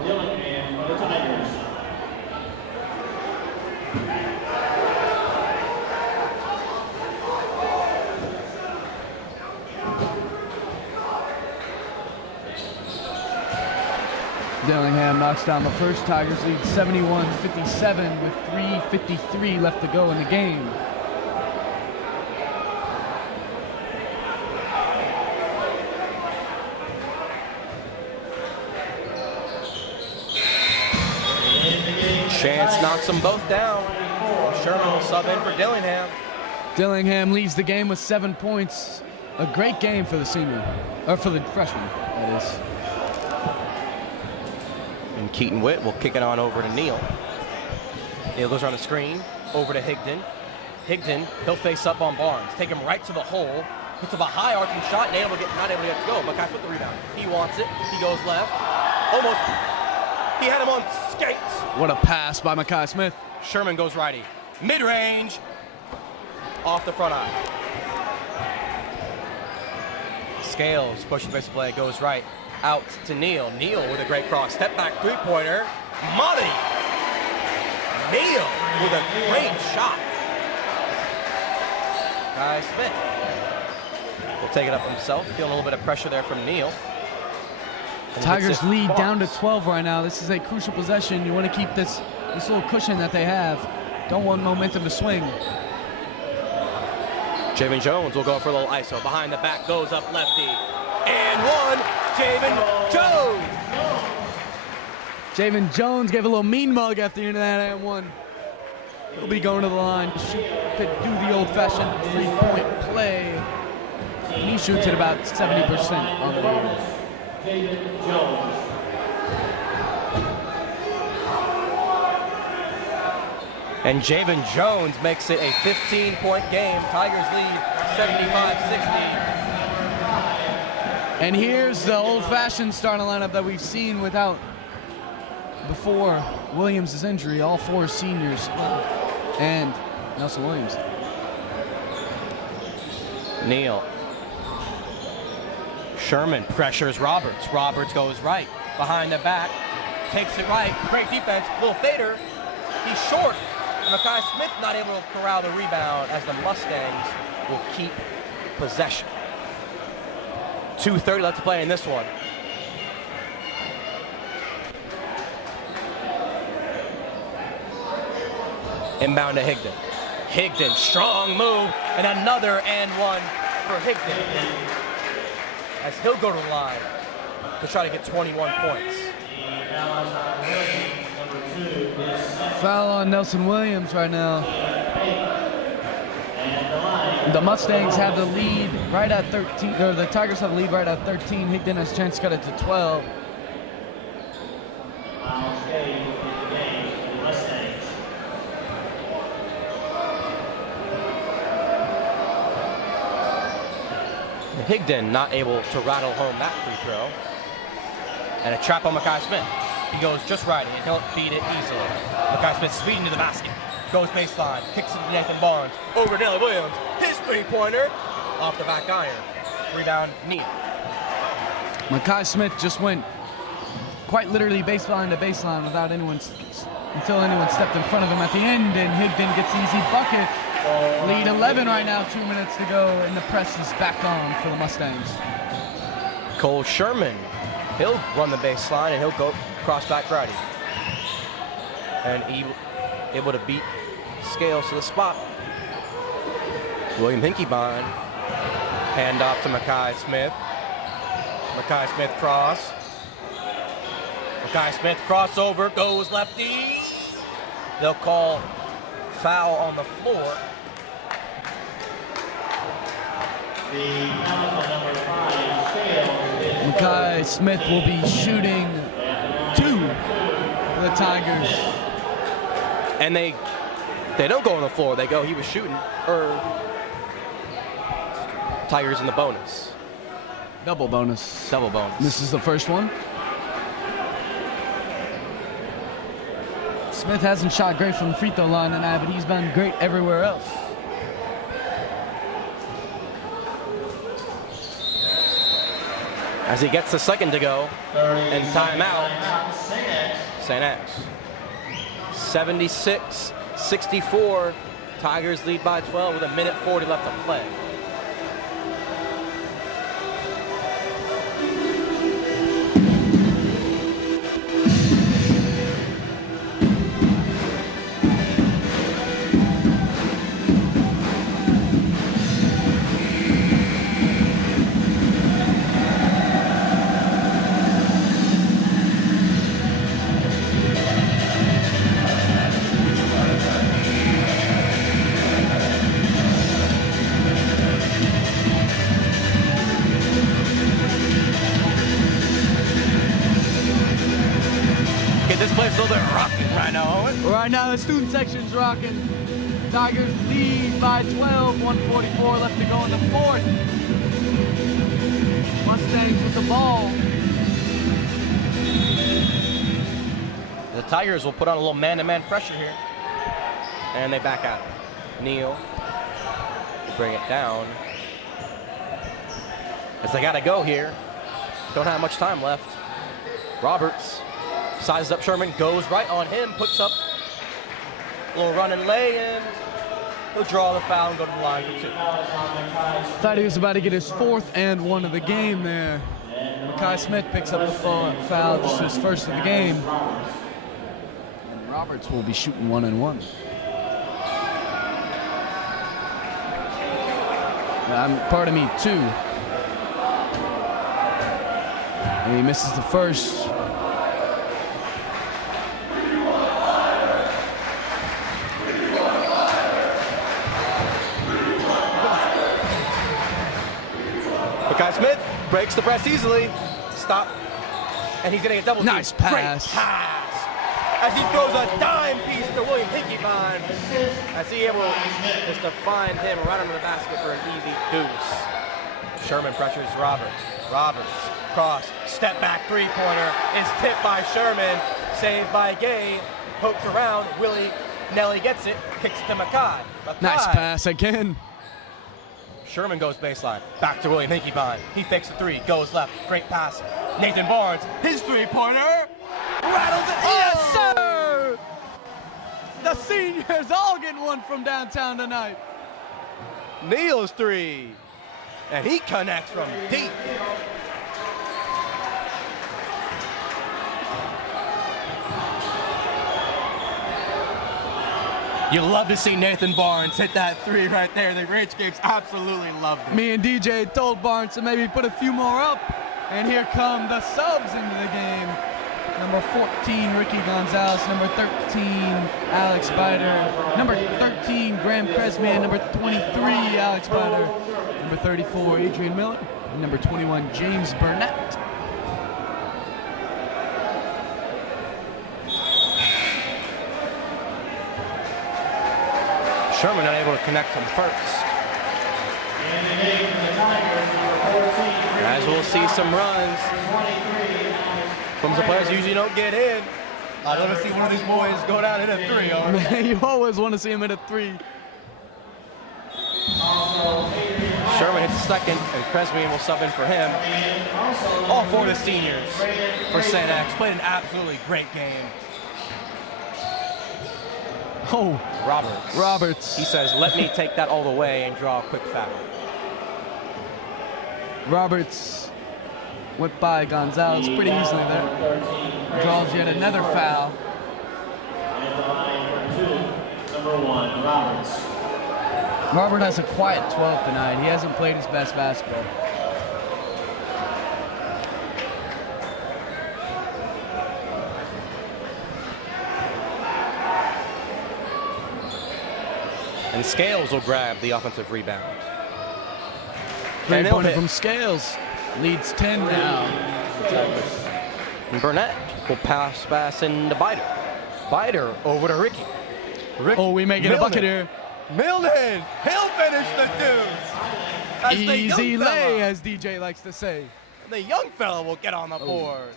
Dillingham knocks down the first. Tigers lead 71-57 with 3:53 left to go in the game. Chance knocks them both down. Sherman will sub in for Dillingham. Dillingham leads the game with 7 points. A great game for the senior, or for the freshman, that is. And Keaton Witt will kick it on over to Neal. Neal goes around the screen, over to Higdon. Higdon, he'll face up on Barnes. Take him right to the hole. Puts up a high arcing shot, not able to get to go. Mackay with the rebound. He wants it. He goes left. Almost. He had him on skates. What a pass by Mackay Smith. Sherman goes righty. Mid-range. Off the front eye. Scales pushing the base play, goes right. Out to Neal. Neal with a great cross. Step back three-pointer. Money. Neal with a great shot. Guy Smith will take it up himself. Feeling a little bit of pressure there from Neal. Tigers lead down to 12 right now. This is a crucial possession. You want to keep this little cushion that they have. Don't want momentum to swing. Javen Jones will go for a little ISO. Behind the back, goes up lefty. And one, Javen Jones. Javen Jones gave a little mean mug after the end of that and one. He'll be going to the line to do the old-fashioned three-point play. And he shoots at about 70% on the game. Javen Jones. And Javen Jones makes it a 15-point game. Tigers lead 75-60. And here's the old-fashioned starting lineup that we've seen without before Williams' injury. All four seniors and Nelson Williams. Neal. Sherman pressures Roberts. Roberts goes right. Behind the back. Takes it right. Great defense. Little fader. He's short. And Mackay Smith not able to corral the rebound as the Mustangs will keep possession. 2:30 left to play in this one. Inbound to Higdon. Higdon, strong move, and another and one for Higdon. As he'll go to the line to try to get 21 points. Foul on Nelson Williams right now. The Mustangs have the lead right at 13, or the Tigers have the lead right at 13. Higdon has a chance to cut it to 12. Higdon not able to rattle home that free throw. And a trap on Mackay Smith. He goes just right and he'll beat it easily. Mackay Smith speeding to the basket. Goes baseline, kicks it to Nathan Barnes. Over to Nelly Williams. His three-pointer off the back iron. Rebound, Neal. Mackay Smith just went quite literally baseline to baseline without until anyone stepped in front of him at the end, and Higdon gets the easy bucket. Lead 11 right now, 2 minutes to go, and the press is back on for the Mustangs. Cole Sherman, he'll run the baseline and he'll go cross back righty. And he able to beat Scales to the spot. William Hinkiebine, hand off to Mackay Smith. Mackay Smith cross. Mackay Smith crossover, goes lefty. They'll call foul on the floor. The foul number 5, Scales. Mackay Smith will be shooting 2 for the Tigers. And they don't go on the floor. They go, he was shooting. Tigers in the bonus. Double bonus. Double bonus. This is the first one. Smith hasn't shot great from the free throw line tonight, but he's been great everywhere else. As he gets the second to go, and timeout, St. X. 76-64, Tigers lead by 12 with 1:40 left to play. So they're rocking right now, Owen. Right now, the student section's rocking. Tigers lead by 12, 1:44 left to go in the fourth. Mustangs with the ball. The Tigers will put on a little man-to-man pressure here. And they back out. Neal will bring it down. As they gotta go here. Don't have much time left. Roberts sizes up Sherman, goes right on him, puts up a little run and lay, and he'll draw the foul and go to the line for 2. Thought he was about to get his 4th and 1 of the game there. Makai Smith picks up the foul, just his 1st of the game. And Roberts will be shooting 1 and 1. Pardon me, 2. And he misses the first. Makai Smith breaks the press easily. Stop. And he's getting a double team. Nice pass. Great pass. As he throws a dime piece to William Hickeyvine. As he able just to find him right under the basket for an easy deuce. Sherman pressures Roberts. Roberts, cross, step back three-pointer is tipped by Sherman. Saved by Gay. Poked around. Nelly gets it. Kicks to Makai. Nice pass again. Sherman goes baseline. Back to William Hickeyvine. He fakes the 3. Goes left. Great pass. Nathan Barnes. His three-pointer. Rattles it. Yes, sir! The seniors all getting one from downtown tonight. Neal's 3. And he connects from deep. You love to see Nathan Barnes hit that 3 right there. The Rage Games absolutely loved it. Me and DJ told Barnes to maybe put a few more up. And here come the subs into the game. Number 14, Ricky Gonzalez. Number 13, Alex Spider. Number 13, Graham Cresman. Number 23, Alex Spider. Number 34, Adrian Miller. And number 21, James Burnett. Sherman unable to connect from first. As we'll see some runs from some players who usually don't get in. I'd love to see one of these boys go down and hit a 3. Man, you always want to see him hit a 3. Sherman hits the second, and Cresmian will sub in for him. All 4 of the seniors for St. X played an absolutely great game. Oh, Roberts. He says, let me take that all the way and draw a quick foul. Roberts went by Gonzalez pretty easily there. Draws yet another foul. And the line for 2, number 1, Roberts. Robert has a quiet 12 tonight. He hasn't played his best basketball. And Scales will grab the offensive rebound. Three-pointer from Scales. Leads 10 now. And Burnett will pass into Bider. Bider over to Ricky. Oh, we may get a bucket here. Milden, he'll finish the deuce. Easy lay, as DJ likes to say. The young fella will get on the board.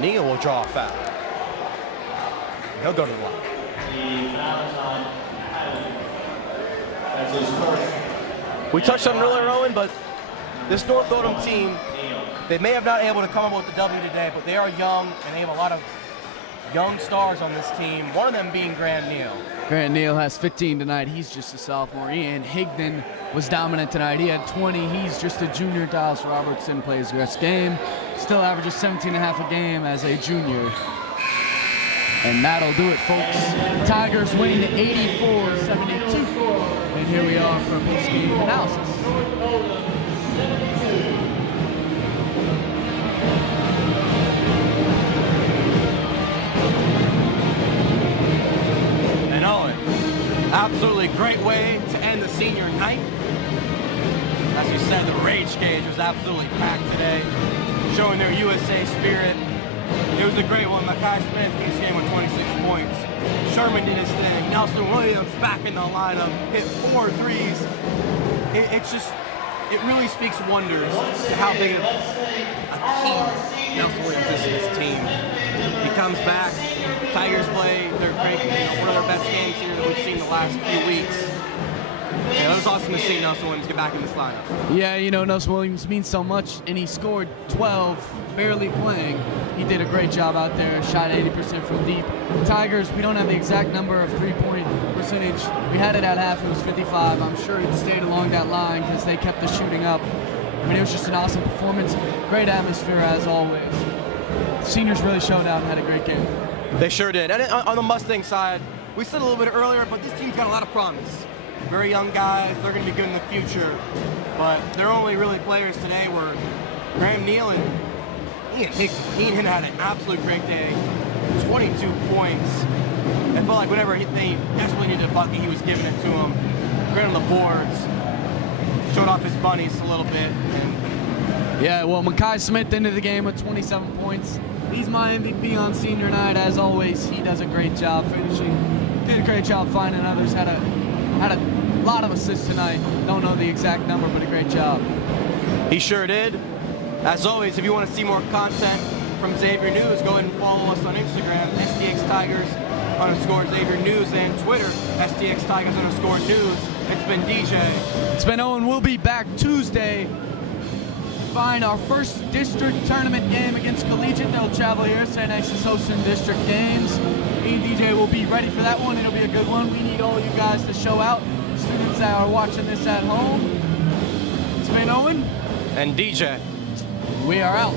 Neal will draw a foul. He'll go to the line. That's his first. We touched on it earlier, Owen, but this North Oldham team, they may have not been able to come up with the W today, but they are young, and they have a lot of young stars on this team, one of them being Grant Neal. Grant Neal has 15 tonight. He's just a sophomore. Ian Higdon was dominant tonight. He had 20. He's just a junior. Dallas Robertson plays the rest game. Still averages 17.5 a game as a junior. And that'll do it, folks. Tigers win 84-72. And here we are for a post-game analysis. And Owen, absolutely great way to end the senior night. As you said, the rage cage was absolutely packed today. showing their USA spirit. It was a great one. Makai Smith finished the game with 26 points. Sherman did his thing. Nelson Williams back in the lineup, hit 4 threes. It really speaks wonders to how big of a key Nelson Williams is to this team. He comes back. Tigers play their great, one of their best games here that we've seen the last few weeks. Yeah, it was awesome to see Nelson Williams get back in this lineup. Yeah, you know, Nelson Williams means so much, and he scored 12, barely playing. He did a great job out there, shot 80% from deep. The Tigers, we don't have the exact number of three-point percentage. We had it at half, it was 55. I'm sure it stayed along that line because they kept the shooting up. I mean, it was just an awesome performance. Great atmosphere as always. The seniors really showed out and had a great game. They sure did. And on the Mustang side, we said a little bit earlier, but this team's got a lot of promise. Very young guys, they're going to be good in the future. But their only really players today were Graham Neal and Ian Hickey. Ian had an absolute great day, 22 points. It felt like whenever they desperately needed a bucket, he was giving it to them. Great on the boards, showed off his bunnies a little bit. And yeah, well, Makai Smith ended the game with 27 points. He's my MVP on senior night. As always, he does a great job finishing. Did a great job finding others. Had a lot of assists tonight. Don't know the exact number, but a great job. He sure did. As always, if you want to see more content from Xavier News, go ahead and follow us on Instagram, STX_Xavier News, and Twitter, STX_News. It's been DJ. It's been Owen. We'll be back Tuesday. Find our first district tournament game against Collegiate. They'll travel here. St. X is hosting district games. Me and DJ will be ready for that one. It'll be a good one. We need all you guys to show out. Students that are watching this at home. It's been Owen. And DJ. We are out.